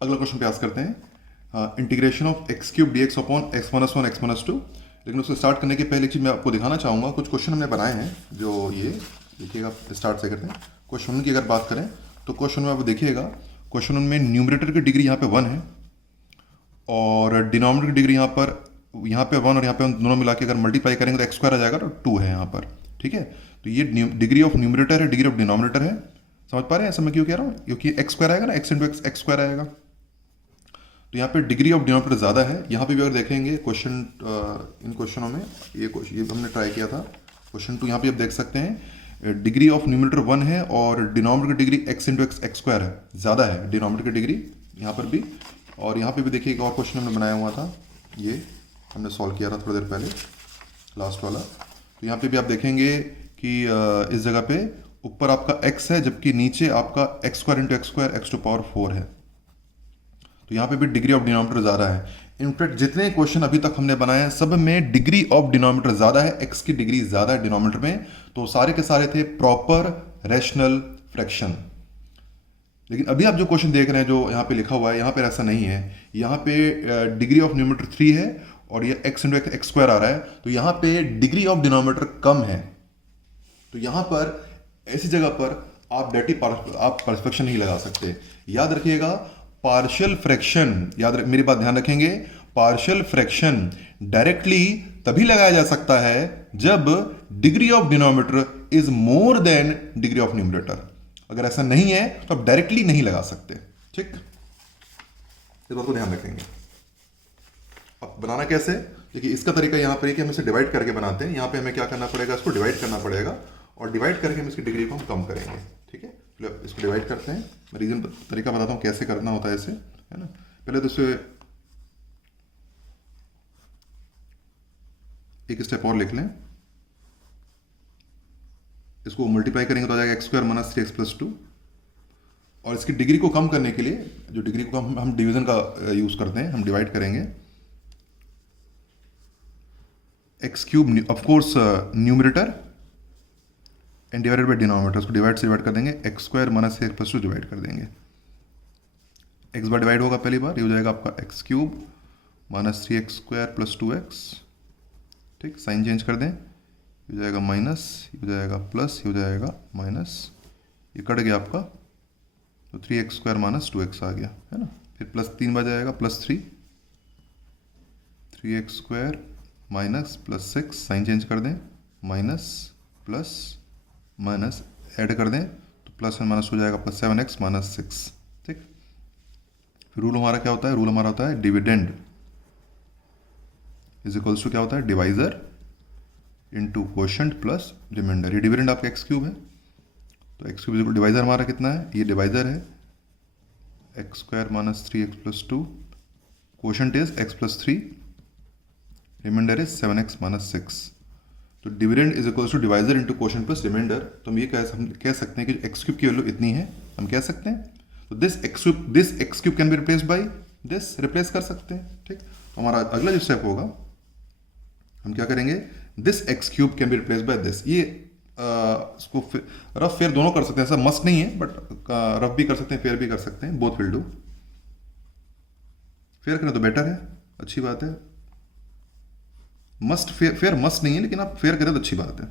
अगला क्वेश्चन प्रयास करते हैं। Integration of x³ dx upon x - 1 x - 2। लेकिन उससे स्टार्ट करने के पहले चीज़ मैं आपको दिखाना चाहूँगा, कुछ क्वेश्चन हमने बनाए हैं, जो ये देखिएगा, स्टार्ट से करते हैं। क्वेश्चन की अगर बात करें तो क्वेश्चन में आप देखिएगा क्वेश्चन में न्यूमरेटर की डिग्री यहाँ पे 1 है और डिनोमिनेटर की डिग्री यहाँ पे 1 और यहाँ पे दोनों मिला के अगर मल्टीप्लाई करेंगे तो एक्स स्क्वायर आ जाएगा तो 2 है यहाँ पर, ठीक है। तो ये डिग्री ऑफ न्यूमरेटर है, डिग्री ऑफ डिनोमिनेटर है। समझ पा रहे हैं ऐसा मैं क्यों कह रहा हूँ? क्योंकि एक्स स्क्वायर आएगा ना, एक्स इंटू एक्स स्क्वायर आएगा। तो यहाँ पे डिग्री ऑफ डिनोमिनेटर ज़्यादा है। यहाँ पे भी अगर देखेंगे क्वेश्चन, इन क्वेश्चनों में ये हमने ट्राई किया था क्वेश्चन 2, यहाँ पे आप देख सकते हैं डिग्री ऑफ न्यूमरेटर 1 है और डिनोमिनेटर की degree x into x square है, ज़्यादा है डिनोमिनेटर की डिग्री यहाँ पर भी। और यहाँ पे भी देखिए एक और क्वेश्चन हमने बनाया हुआ था, ये हमने सॉल्व किया था थोड़ी देर पहले, लास्ट वाला। तो यहाँ पे भी आप देखेंगे कि इस जगह पे ऊपर आपका x है जबकि नीचे आपका x square into x square x to power 4 है। तो यहाँ पे भी डिग्री ऑफ डिनोमिनेटर ज़्यादा है। इनफैक्ट जितने क्वेश्चन अभी तक हमने बनाए हैं सब में डिग्री ऑफ डिनोमिनेटर ज़्यादा है, x की डिग्री ज़्यादा है डिनोमिनेटर में। तो सारे के सारे थे प्रॉपर रैशनल फ्रैक्शन। लेकिन अभी आप जो क्वेश्चन देख रहे हैं जो यहाँ पे लिखा हुआ है, यहाँ पे ऐसा नहीं है। यहाँ पे डिग्री ऑफ न्यूमरेटर 3 है और ये x इंटू एक्स स्क्वायर आ रहा है, तो यहाँ पे डिग्री ऑफ डिनोमिनेटर कम है। तो यहाँ पर ऐसी जगह पर आप आप परफेक्शन नहीं लगा सकते। याद रखिएगा पार्शियल फ्रैक्शन, मेरी बात ध्यान रखेंगे, पार्शियल फ्रैक्शन डायरेक्टली तभी लगाया जा सकता है जब degree of denominator is more than degree of numerator. अगर ऐसा नहीं है तो आप डायरेक्टली नहीं लगा सकते, ठीक। इस बात को ध्यान रखेंगे। अब बनाना कैसे? देखिए इसका तरीका यहाँ पर कि हम इसे डिवाइड करके बनाते हैं। यहाँ पे हमें क्या करना पड़ेगा, इसको डिवाइड करना पड़ेगा और डिवाइड करके हम इसकी डिग्री को हम कम करेंगे, ठीक है। इसको डिवाइड करते हैं, मैं रीजन तरीका बताता हूँ कैसे करना होता है इसे, है ना। पहले तो इसे एक स्टेप और लिख लें, इसको मल्टीप्लाई करेंगे तो आ जाएगा x square minus 3x plus 2। और इसकी डिग्री को कम करने के लिए जो डिग्री को हम डिवीजन का यूज करते हैं, हम डिवाइड करेंगे x cube, of course numerator and divided by denominator, उसको डिवाइड से डिवाइड कर देंगे, x square minus 3x plus 2 divide कर देंगे। एक्स बार डिवाइड होगा पहली बार, ये हो जाएगा आपका x cube minus 3x square plus 2x, ठीक। साइन चेंज कर दें, ये हो जाएगा माइनस, ये हो जाएगा प्लस, ये हो जाएगा माइनस, ये कट गया आपका, तो 3x स्क्वायर माइनस 2x आ गया, है ना। फिर प्लस 3 बार जाएगा plus 3, 3x square minus plus 6, sign change कर दें, माइनस प्लस माइनस ऐड कर दें तो प्लस एंड माइनस हो जाएगा प्लस 7x माइनस 6, ठीक। फिर रूल हमारा क्या होता है? रूल हमारा होता है डिविडेंड इज इक्वल्स टू क्या होता है? Divisor into quotient plus remainder. ये डिविडेंड आपका एक्स क्यूब है, तो एक्स क्यूब इक्वल डिवाइजर हमारा कितना है? ये डिवाइजर है x square minus 3x plus 2, quotient is x plus 3, remainder is 7x minus 6। तो dividend is equals to divisor into quotient plus remainder. तो हम ये कह सकते हैं कि एक्स क्यूब की वैल्यू इतनी है, हम कह सकते हैं। तो this x cube can be replaced by this, replace कर सकते हैं, ठीक। तो हमारा अगला जो स्टेप होगा, हम क्या करेंगे? This x cube can be replaced by this. ये इसको रफ फेयर दोनों कर सकते हैं, ऐसा मस्ट नहीं है, बट रफ भी कर सकते हैं, फेयर भी कर सकते हैं, बोथ विल डू। फेयर करें तो बेटर है, अच्छी बात है। मस्ट फेयर मस्ट नहीं है, लेकिन आप फेयर करें तो अच्छी बात है।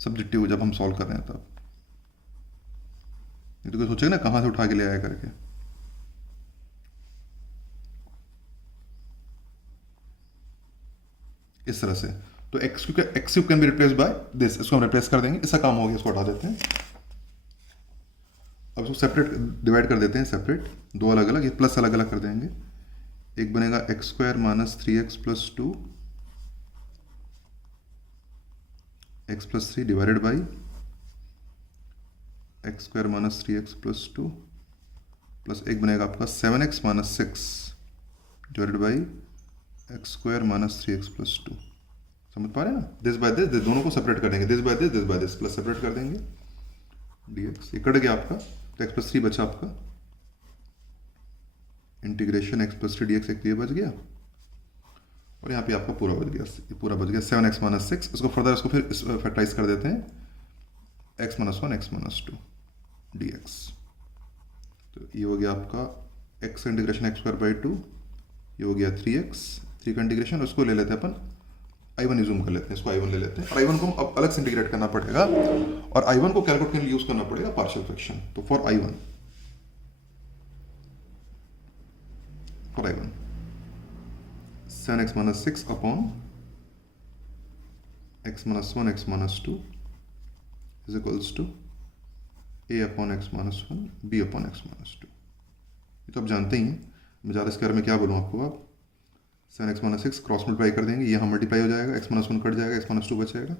सब्जेक्टिव जब हम सॉल्व कर रहे हैं तब, ये तो कोई सोचेगा ना कहां से उठा के ले आया करके। इस तरह से तो x cube can be replace by this, इसको हम रिप्लेस कर देंगे, इसका काम हो गया, इसको हटा देते हैं। अब इसको सेपरेट डिवाइड कर देते हैं, सेपरेट, दो अलग अलग, ये प्लस अलग अलग कर देंगे। एक बनेगा x square minus 3x plus 2 x plus 3 divided by x square minus 3x plus 2 plus एक बनेगा आपका 7x minus 6 divided by x square minus 3x plus 2। समझ पा रहे हैं ना? दिस बाय दिस, दोनों को सेपरेट कर देंगे, this by this plus separate कर देंगे dx। ये कट गया आपका, तो एक्स प्लस 3 बचा आपका, इंटीग्रेशन एक्स प्लस 3 dx, एक ये बच गया और यहाँ पे आपका पूरा बच गया, ये पूरा बच गया 7x माइनस 6। इसको फर्दर इसको फिर फैक्टराइज कर देते हैं, x minus 1 x minus 2 dx। तो ये हो गया आपका x integration x square by 2, ये हो गया 3x, 3 का इंटीग्रेशन, उसको ले लेते हैं अपन I1 यूज कर लेते हैं, इसको I1 ले लेते हैं और I1 को अब अलग से इंटीग्रेट करना पड़ेगा और I1 को कैलकुलेट करने के लिए यूज करना पड़ेगा पार्शियल फ्रैक्शन। तो for I1 for I one 7x minus 6 upon x minus 1 x minus 2 is equals to a upon x minus 1 b upon x minus 2। ये तो आप जानते ही हैं, मैं ज़्यादा इसके बारे में क्या बोलूँ आपको। आप 7x minus 6 क्रॉस मल्टीप्लाई कर देंगे, यहाँ मल्टीप्लाई हो जाएगा, x minus 1 कट जाएगा, x minus 2 बचेगा,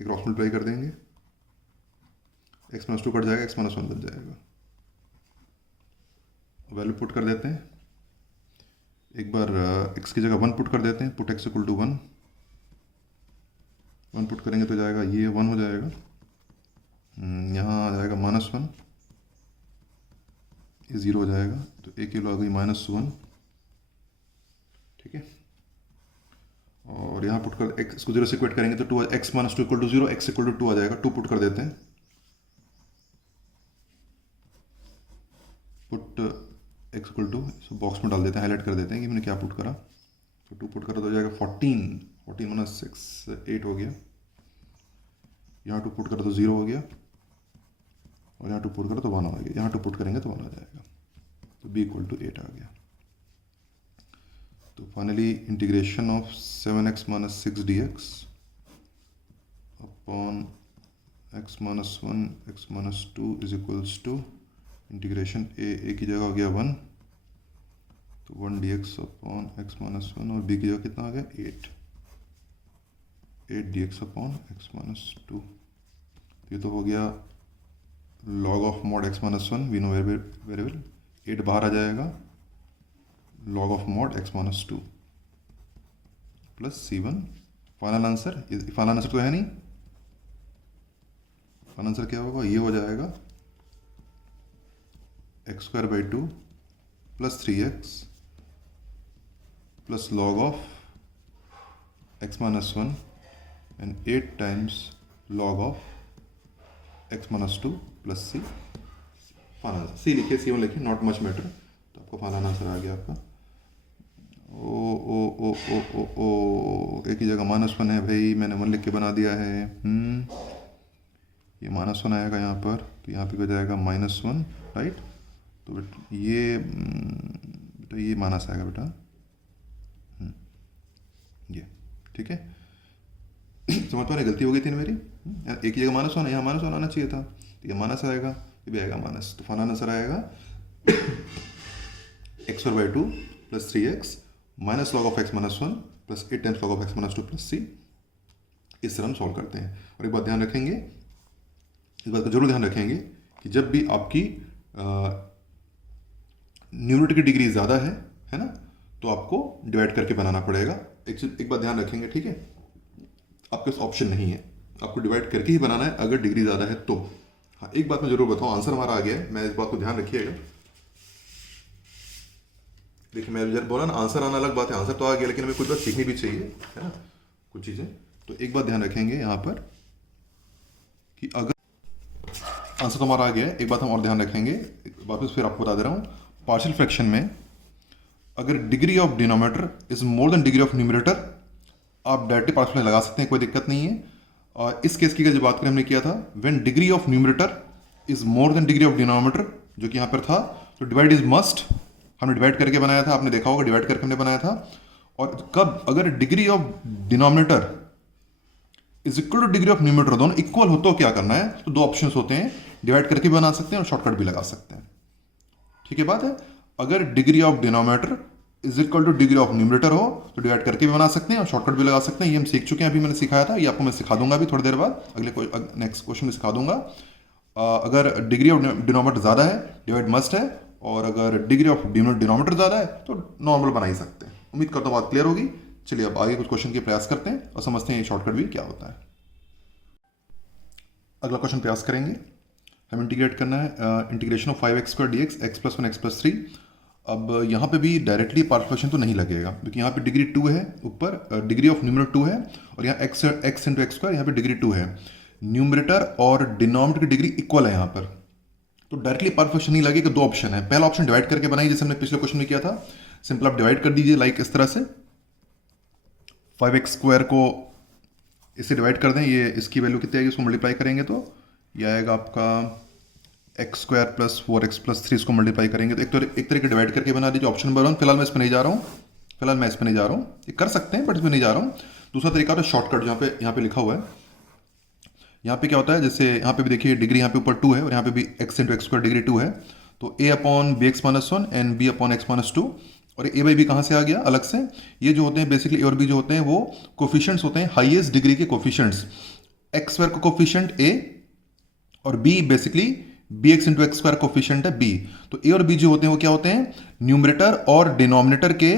ये क्रॉस मल्टीप्लाई कर देंगे, x minus 2 कट जाएगा, x minus 1 बच जाएगा। वैल्यू पुट कर देते हैं, एक बार x की जगह 1 पुट कर देते हैं, put x equal to 1 put करेंगे तो जाएगा ये 1 हो जाएगा, यहाँ आ जाएगा -1, ये 0 हो जाएगा, तो a की वैल्यू आ गई -1, ठीक है। और यहाँ पुट कर x को 0 से इक्वेट करेंगे तो 2 x minus 2 equal to 0, x equal to 2 आ जाएगा, 2 पुट कर देते हैं, put x equal to box में डाल देते हैं, हाईलाइट कर देते हैं कि मैंने क्या पुट करा, तो 2 पुट करा तो हो जाएगा 14 minus 6 8 हो गया, यहाँ 2 पुट करा तो 0 हो गया, और यहाँ 2 पुट करा तो 1 आ गया, यहाँ 2 पुट करेंगे तो 1 आ जाएगा, तो b इक्वल टू 8 आ गया। तो finally integration of 7x minus 6 dx upon x minus 1 x minus 2 is equals to integration a की जगह हो गया 1, तो 1 dx अपॉन x minus 1, और b की जगह कितना आ गया 8 dx अपॉन x minus 2। ये तो हो गया log of mod x minus 1, we know very well, 8 बाहर आ जाएगा, log of mod x minus 2 plus c1। Final answer, final answer तो है नहीं, फाइनल आंसर क्या होगा, ये हो जाएगा x² by 2 plus 3x plus log of x minus 1 and 8 times log of x minus 2 plus c। Final answer c लिखिए, c1 लिखिए, नॉट मच मैटर, तो आपका फाइनल आंसर आ गया आपका। ओ एक ही जगह -1 है भाई, मैंने 1 लिख के बना दिया है, ये -1 आएगा यहाँ पर, तो यहाँ पे हो जाएगा -1, राइट। तो ये बेटा ये माइनस आएगा बेटा, ये ठीक है, समझ पा रहे, गलती हो गई थी ना मेरी, एक ही जगह -1 है, यहाँ -1 आना चाहिए था, तो ये माइनस आएगा, ये भी आएगा माइनस, तो फाइनल आंसर आएगा x² by 2 plus 3x minus log of x minus 1 plus 8 times log of x minus 2 plus c। इस तरह हम सॉल्व करते हैं। और एक बात ध्यान रखेंगे, इस बात का जरूर ध्यान रखेंगे कि जब भी आपकी न्यूमरेटर की डिग्री ज़्यादा है ना, तो आपको डिवाइड करके बनाना पड़ेगा। एक बात ध्यान रखेंगे, ठीक है, आपके पास ऑप्शन नहीं है, आपको डिवाइड करके ही बनाना है अगर डिग्री ज़्यादा है तो। हाँ, एक बात मैं जरूर बताऊँ, आंसर हमारा आ गया है, मैं इस बात को ध्यान रखिएगा। देखिए मैं जब बोला ना आंसर आना अलग बात है, आंसर तो आ गया, लेकिन हमें कुछ बात सीखनी भी चाहिए, है ना, कुछ चीज़ें। तो एक बात ध्यान रखेंगे यहाँ पर कि अगर आंसर तो हमारा आ गया है, एक बात हम और ध्यान रखेंगे, वापस फिर आपको बता दे रहा हूँ, पार्शियल फ्रैक्शन में अगर degree of denominator is more than degree of numerator, आप डायरेक्टली पार्शियल लगा सकते हैं, कोई दिक्कत नहीं है। और इस केस की जो बात करें हमने किया था, when degree of numerator is more than degree of denominator, जो कि यहाँ पर था, तो डिवाइड इज मस्ट, हमने डिवाइड करके बनाया था, आपने देखा होगा डिवाइड करके हमने बनाया था। और कब, अगर degree of denominator is equal two degree of numerator, दोनों इक्वल हो तो क्या करना है, तो 2 ऑप्शंस होते हैं, डिवाइड करके भी बना सकते हैं और शॉर्टकट भी लगा सकते हैं, ठीक है बात है। अगर degree of denominator is equal two degree of numerator हो तो डिवाइड करके भी बना सकते हैं और शॉर्टकट भी लगा सकते हैं, ये हम सीख चुके हैं, अभी मैंने सिखाया था, ये आपको मैं सिखा दूंगा अभी थोड़ी देर बाद, अगले नेक्स्ट क्वेश्चन में सिखा दूंगा। अगर डिग्री ऑफ डिनोमिनेटर ज़्यादा है, डिवाइड मस्ट है, और अगर डिग्री ऑफ डिनोमिनेटर ज़्यादा है तो नॉर्मल बना ही सकते हैं। उम्मीद करता हूँ बात क्लियर होगी। चलिए अब आगे कुछ क्वेश्चन के प्रयास करते हैं और समझते हैं ये शॉर्टकट भी क्या होता है। अगला क्वेश्चन प्रयास करेंगे, हम इंटीग्रेट करना है integration of 5x² dx x + 1 x + 3। अब यहाँ पे भी डायरेक्टली पार्शियल फ्रैक्शन तो नहीं लगेगा, क्योंकि यहाँ पे डिग्री 2 है, ऊपर डिग्री ऑफ न्यूमरेटर 2 है, और यहाँ x × x², यहाँ पे डिग्री 2 है, न्यूमरेटर और डिनोमिनेटर की डिग्री इक्वल है यहाँ पर, तो डायरेक्टली पार्शियल फ्रैक्शन नहीं लगेगा। 2 ऑप्शन है, पहला ऑप्शन डिवाइड करके बनाइए, जैसे हमने पिछले क्वेश्चन में किया था, सिंपल आप डिवाइड कर दीजिए, लाइक इस तरह से 5x² को इससे डिवाइड कर दें, ये इसकी वैल्यू कितनी आएगी, उसको मल्टीप्लाई करेंगे तो ये आएगा आपका एक्स स्क्वायर प्लस 4x+3 इसको मल्टीप्लाई करेंगे तो एक तरीके डिवाइड करके बना दीजिए ऑप्शन नंबर 1। फिलहाल मैं इस पर नहीं जा रहा हूँ, फिलहाल मैं इस पर नहीं जा रहा हूँ, ये कर सकते हैं बट इसमें नहीं जा रहा हूँ। दूसरा तरीका तो शॉर्टकट यहाँ पे लिखा हुआ है। यहाँ पे क्या होता है, जैसे यहाँ पे भी देखिए डिग्री यहाँ पे ऊपर 2 है और यहाँ पे भी x into x square degree 2 है, तो a upon b x minus 1 and b upon x minus 2। और a बाई बी कहाँ से आ गया अलग से, ये जो होते हैं बेसिकली a और b जो होते हैं वो कोफिशिएंट्स होते हैं, हाईएस्ट डिग्री के कोफिशिएंट्स। एक्स स्क्वायर का कोफिशिएंट a और b basically b x into x square coefficient है b। तो a और b जो होते हैं वो क्या होते हैं, न्यूमरेटर और डिनोमिनेटर के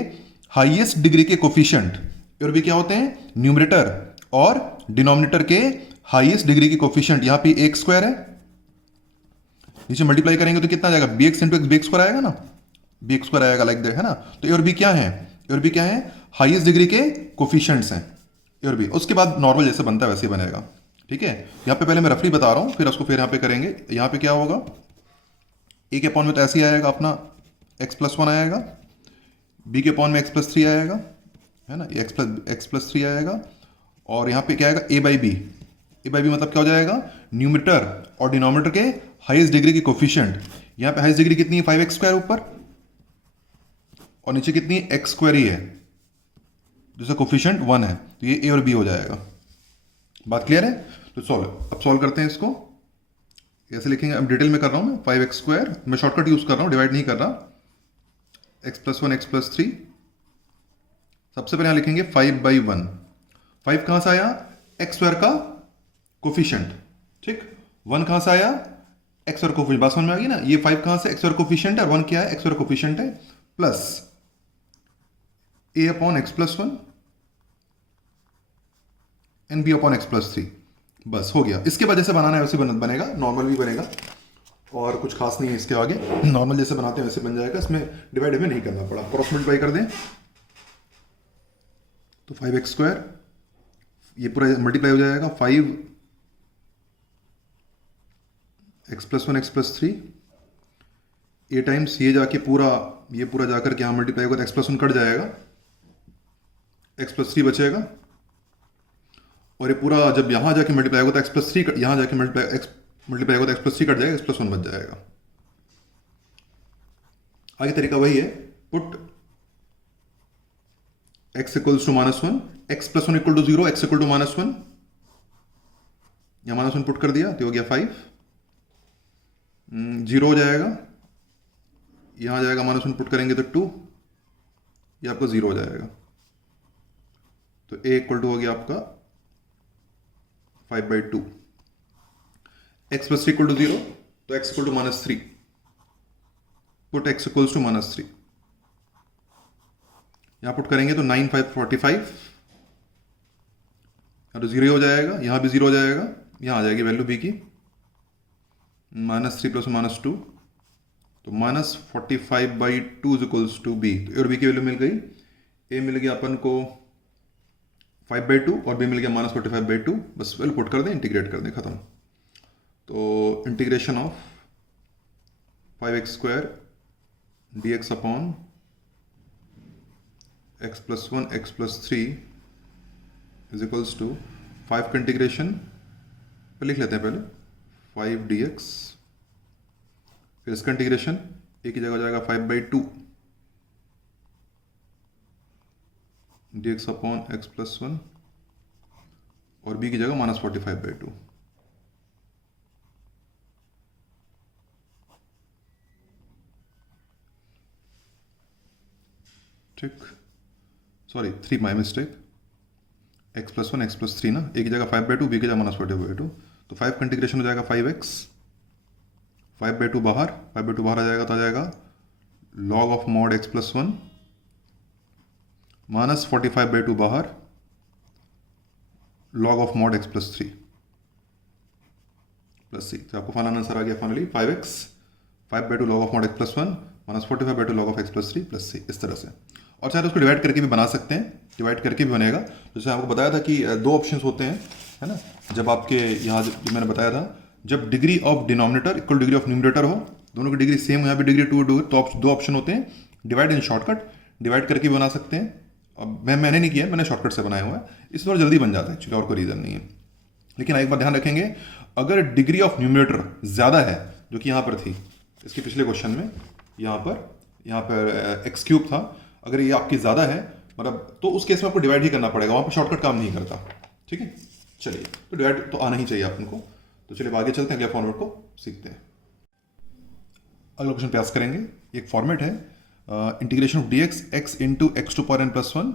हाईएस्ट डिग्री के कोफिशिएंट। a और b क्या होते हैं, न्यूमरेटर और डिनोमिनेटर के हाईएस्ट डिग्री के कोफिशिएंट। यहाँ पे एक्स स्क्वायर है, नीचे मल्टीप्लाई करेंगे तो कितना आ जाएगा, b x into x b x square आएगा ना, बी एक्स स्क्वायर आएगा लाइक दैट, है ना। तो ए और बी क्या है, ए और बी क्या है, हाईएस्ट डिग्री के कोफिशिएंट्स हैं ए और बी। उसके बाद नॉर्मल जैसे बनता है वैसे ही बनेगा, ठीक है। यहाँ पे पहले मैं रफली बता रहा हूँ, फिर उसको फिर यहाँ पे करेंगे। यहाँ पे क्या होगा, ए के अपॉन में तो ऐसे ही आएगा अपना x+1 आएगा, बी के अपॉन में x+3 आएगा, है ना, x+3 आएगा। और यहाँ पे क्या आएगा, ए बाई बी मतलब क्या हो जाएगा, न्यूमरेटर और डिनोमिनेटर के हाईएस्ट डिग्री की कोफिशिएंट। यहाँ पे हाईएस्ट डिग्री कितनी है, 5x स्क्वायर ऊपर, और नीचे कितनी है, x स्क्वायर ही है, जिसका कोफिशिएंट 1 है, तो ये a और b हो जाएगा। बात क्लियर है। तो अब सॉल्व करते हैं इसको, कैसे लिखेंगे, अब डिटेल में कर रहा हूँ मैं। 5x स्क्वायर मैं शॉर्टकट यूज कर रहा हूँ, डिवाइड नहीं कर रहा, x+1 x+3। सबसे पहले यहाँ लिखेंगे 5/1। 5 कहाँ से आया, एक्स स्क्वायर का कोफिशिएंट, ठीक। 1 कहाँ से आया, एक्स और कोफिशिएंट, बात समझ में आ गई ना। ये 5 कहाँ से, एक्स और कोफिशिएंट है, और 1 क्या है, एक्स और कोफिशिएंट है, plus a upon x+1 and b upon x+3। बस हो गया। इसके बाद जैसे बनाना है वैसे बनेगा, नॉर्मल भी बनेगा, और कुछ खास नहीं है इसके आगे, नॉर्मल जैसे बनाते हैं वैसे बन जाएगा। इसमें डिवाइड हमें नहीं करना पड़ा, क्रॉस मल्टीप्लाई कर दें तो 5x स्क्वायर ये पूरा मल्टीप्लाई हो जाएगा, 5x+1 x+3, ए टाइम्स ये जाके ये पूरा जाकर के यहाँ मल्टीप्लाई होगा तो x+1 कट जाएगा, x+3 बचेगा, और ये पूरा जब यहाँ जाके मल्टीप्लाई होगा तो x+3 यहाँ जाके मल्टीप्लाई होगा तो x+3 कट जाएगा, x+1 बच जाएगा। आगे तरीका वही है, put x equals to -1, x+1 equal to 0, x equal to -1, यहाँ -1 पुट कर दिया तो हो गया 5, 0 हो जाएगा, यहाँ जाएगा -1 पुट करेंगे तो 2, ये आपका 0 हो जाएगा। तो a इक्वल टू हो गया आपका 5/2। x+3 इक्वल टू 0, तो x equal to -3, put x equals to -3, यहाँ पुट करेंगे तो 9 5 45, तो 0 हो जाएगा, यहाँ भी 0 हो जाएगा, यहाँ आ जाएगी वैल्यू b की -3 प्लस -2, तो -45/2 इज इक्वल्स टू b। तो a और b की वैल्यू मिल गई, a मिल गया अपन को 5/2 और b मिल गया -45/2। बस वैल्यू पुट कर दें, इंटीग्रेट कर दें, खत्म। तो integration of 5x square dx upon x+1 x+3 is equals to 5 का इंटीग्रेशन पे लिख लेते हैं पहले, 5 dx, फिर इसका इंटीग्रेशन एक ही जगह हो जाएगा 5/2 dx अपॉन x+1, और b की जगह -45/2। ठीक, sorry 3 my mistake, x+1 x+3 ना, एक जगह 5/2, b की जगह -45/2, तो 5 का इंटीग्रेशन हो जाएगा 5x, 5/2 बाहर, 5/2 बाहर आ जाएगा तो आ जाएगा log ऑफ mod x+1 -45/2 बाहर, log of mod x+3 plus c। तो आपको फाइनल आंसर आ गया finally 5x, 5/2 log of mod x+1 -45/2 log of x+3 plus c, इस तरह से। और चाहे उसको डिवाइड करके भी बना सकते हैं, डिवाइड करके भी बनेगा। जैसे आपको बताया था कि 2 ऑप्शंस होते हैं, है ना, जब आपके यहाँ जो मैंने बताया था, जब degree of denominator equal degree of numerator हो, दोनों की डिग्री सेम, यहाँ पे डिग्री 2 तो 2 ऑप्शन होते हैं, डिवाइड एंड शॉर्टकट। डिवाइड करके भी बना सकते हैं, अब मैंने नहीं किया, मैंने शॉर्टकट से बनाया हुआ है, इस बार जल्दी बन जाता है एक्चुअली, और कोई रीज़न नहीं है। लेकिन एक बार ध्यान रखेंगे, अगर डिग्री ऑफ न्यूमरेटर ज़्यादा है जो कि यहाँ पर थी इसके पिछले क्वेश्चन में, यहाँ पर एक्स क्यूब था। अगर ये आपकी ज़्यादा है मतलब तो उस केस में आपको डिवाइड ही करना पड़ेगा, वहाँ पर शॉर्टकट काम नहीं करता। ठीक है, चलिए तो डिवाइड तो आना ही चाहिए आपको। तो चलिए आगे चलते हैं, अगले फॉर्मेट को सीखते हैं। अगला क्वेश्चन प्रयास करेंगे। एक फॉर्मेट है integration of d x into x to power n plus one,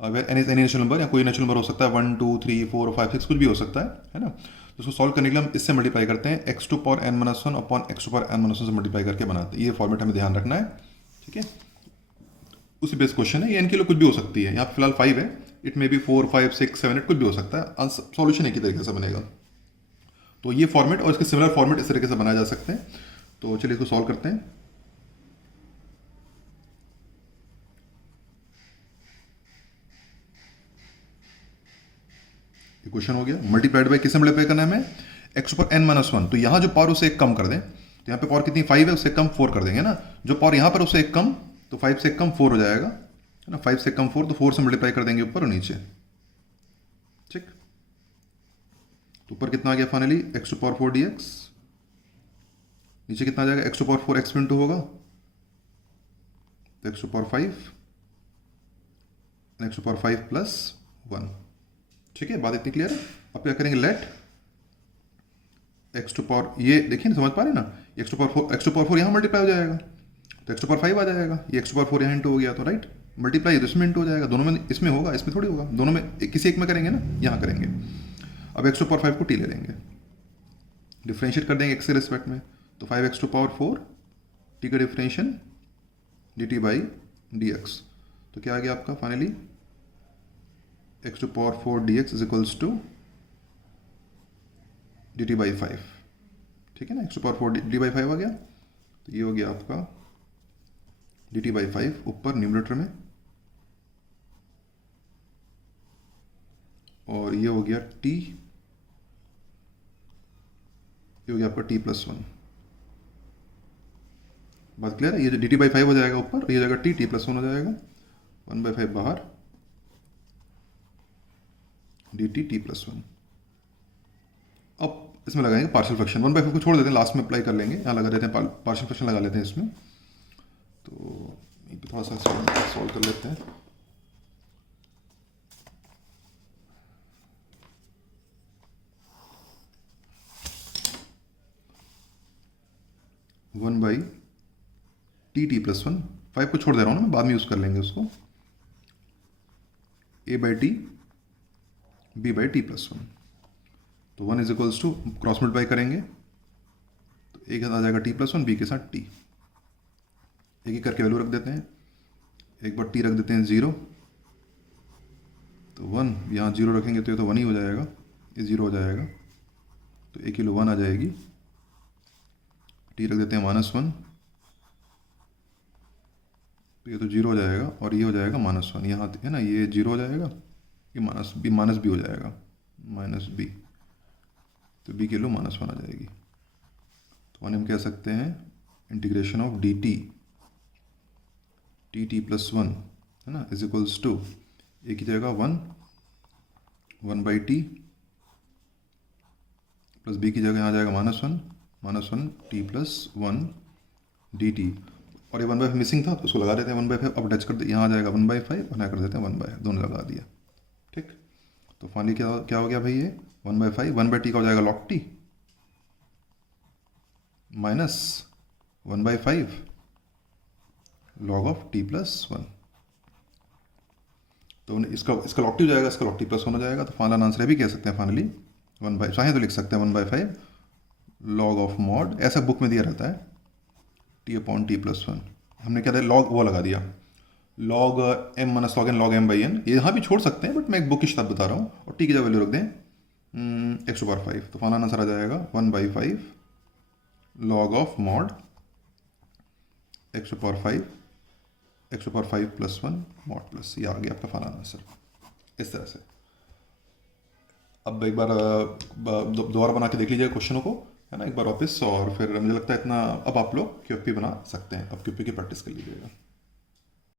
n is any natural number या कोई नेचुरल नंबर हो सकता है, 1 2 3 4 5 6 कुछ भी हो सकता है ना। तो उसको सॉल्व करने के लिए हम इससे मल्टीप्लाई करते हैं, x to power n minus one upon x to power n minus one से मल्टीप्लाई करके बनाते हैं। ये फॉर्मेट हमें ध्यान रखना है। ठीक है, उसी बेस क्वेश्चन है, ये एन के लिए कुछ भी हो सकती है। यहाँ पे फिलहाल 5 है, इट मे बी 4 5 6 7 8 कुछ भी हो सकता है। सॉल्यूशन एक ही तरीके से बनेगा। तो ये फॉर्मेट और इसके सिमिलर फॉर्मेट इस तरीके से बनाए जा सकते हैं। तो चलिए इसको सॉल्व करते हैं। क्वेश्चन हो गया, मल्टीप्लाइड बाय किससे मल्टीप्लाई करना है हमें, एक्स पर एन माइनस वन। तो यहाँ जो पावर उसे एक कम कर दें, तो यहाँ पे पावर कितनी 5 है, उससे कम 4 कर देंगे ना। जो पावर यहाँ पर उससे एक कम, तो 5 से कम 4 हो जाएगा, है ना। 5 से कम 4, तो 4 से मल्टीप्लाई कर देंगे ऊपर और नीचे। ठीक, तो ऊपर कितना आ गया finally, x to power 4 d x. नीचे कितना आ जाएगा, x to power 4 x into होगा, तो x to power 5, x to power 5 plus 1। ठीक है, बात इतनी क्लियर है। अब क्या करेंगे, लेट एक्स टू पावर, ये देखिए ना, समझ पा रहे हैं ना, एक्स टू पावर 4 यहाँ मल्टीप्लाई हो जाएगा, तो एक्स टू पावर 5 आ जाएगा। ये एक्स टू पावर 4 यहाँ इंटू हो गया, तो राइट मल्टीप्लाई तो इसमें इंटू हो जाएगा। दोनों में इसमें होगा, इसमें थोड़ी होगा। दोनों में किसी एक में करेंगे ना, यहाँ करेंगे। अब एक्स टू पावर 5 को टी ले लेंगे, डिफ्रेंशिएट कर देंगे एक्स के रिस्पेक्ट में, तो 5 एक्स टू पावर 4 टी का differentiation d t by d x. तो क्या आ गया आपका finally, x to power 4 d x is equals to d t by 5। ठीक है ना, x to power 4 d by 5 आ गया। तो ये हो गया आपका डी टी बाई 5 ऊपर न्यूमरेटर में, और ये हो गया टी, ये हो गया आपका टी प्लस 1। बात क्लियर है। ये जो डी टी बाई 5 हो जाएगा ऊपर, और ये हो जाएगा टी, टी प्लस 1 हो जाएगा, 1/5 बाहर, डी टी टी प्लस 1। अब इसमें लगाएंगे पार्शियल फ्रैक्शन, 1/5 को छोड़ देते हैं, लास्ट में अप्लाई कर लेंगे। यहाँ लगा देते हैं पार्शियल फ्रैक्शन लगा लेते हैं इसमें। तो थोड़ा सा सॉल्व कर लेते हैं। वन बाई टी प्लस 1, 5 को छोड़ दे रहा हूँ ना, बाद में यूज़ कर लेंगे उसको, a by t b by t plus 1। तो 1 is equals to cross multiply करेंगे, तो एक आ जाएगा टी प्लस 1 बी के साथ टी, एक एक करके वैल्यू रख देते हैं। एक बार टी रख देते हैं 0, तो 1 यहाँ 0 रखेंगे तो ये तो 1 ही हो जाएगा, ये 0 हो जाएगा, तो एक किलो 1 आ जाएगी। टी रख देते हैं -1, तो ये तो 0 हो जाएगा, और ये हो जाएगा -1, यहाँ है ना, ये 0 हो जाएगा, ये माइनस बी हो जाएगा, माइनस बी, तो बी किलो -1 आ जाएगी। तो 1 हम कह सकते हैं integration of D T plus 1, है ना, इज इक्वल्स टू एक ही जगह 1 बाई टी प्लस बी की जगह यहाँ आ जाएगा -1 टी प्लस 1 डी टी, और ये 1/5 मिसिंग था तो उसको लगा देते हैं 1/5। अब अटैच कर दे, यहाँ आ जाएगा 1/5 और यहाँ कर देते हैं 1/5, दोनों लगा दिया। ठीक, तो फाइनली क्या हो गया भाई, ये 1/5, 1/t का हो जाएगा log t minus 1/5 log of t plus 1। तो इसका log t हो जाएगा, इसका log t प्लस 1 हो जाएगा। तो फाइनल आंसर भी कह सकते हैं फाइनली 1/5, चाहे तो लिख सकते हैं 1/5 log ऑफ मॉड, ऐसा बुक में दिया रहता है t अपॉन t प्लस 1। हमने क्या दिया, log वो लगा दिया, log m minus log n log m by n। ये यहाँ भी छोड़ सकते हैं, बट मैं एक बुक की शब्द बता रहा हूँ, और t की जगह वैल्यू रख दें एक्स टू पावर 5। तो फाइनल आंसर आ जाएगा 1/5 log of mod x to power 5 plus 1 mod plus, ये आ गया आपका फाइनल आंसर इस तरह से। अब एक बार दोबारा बना के देख लीजिए क्वेश्चनों को, है ना, एक बार वापस, और फिर मुझे लगता है इतना अब आप लोग क्यूपी बना सकते हैं। अब क्यूपी की प्रैक्टिस कर लीजिएगा।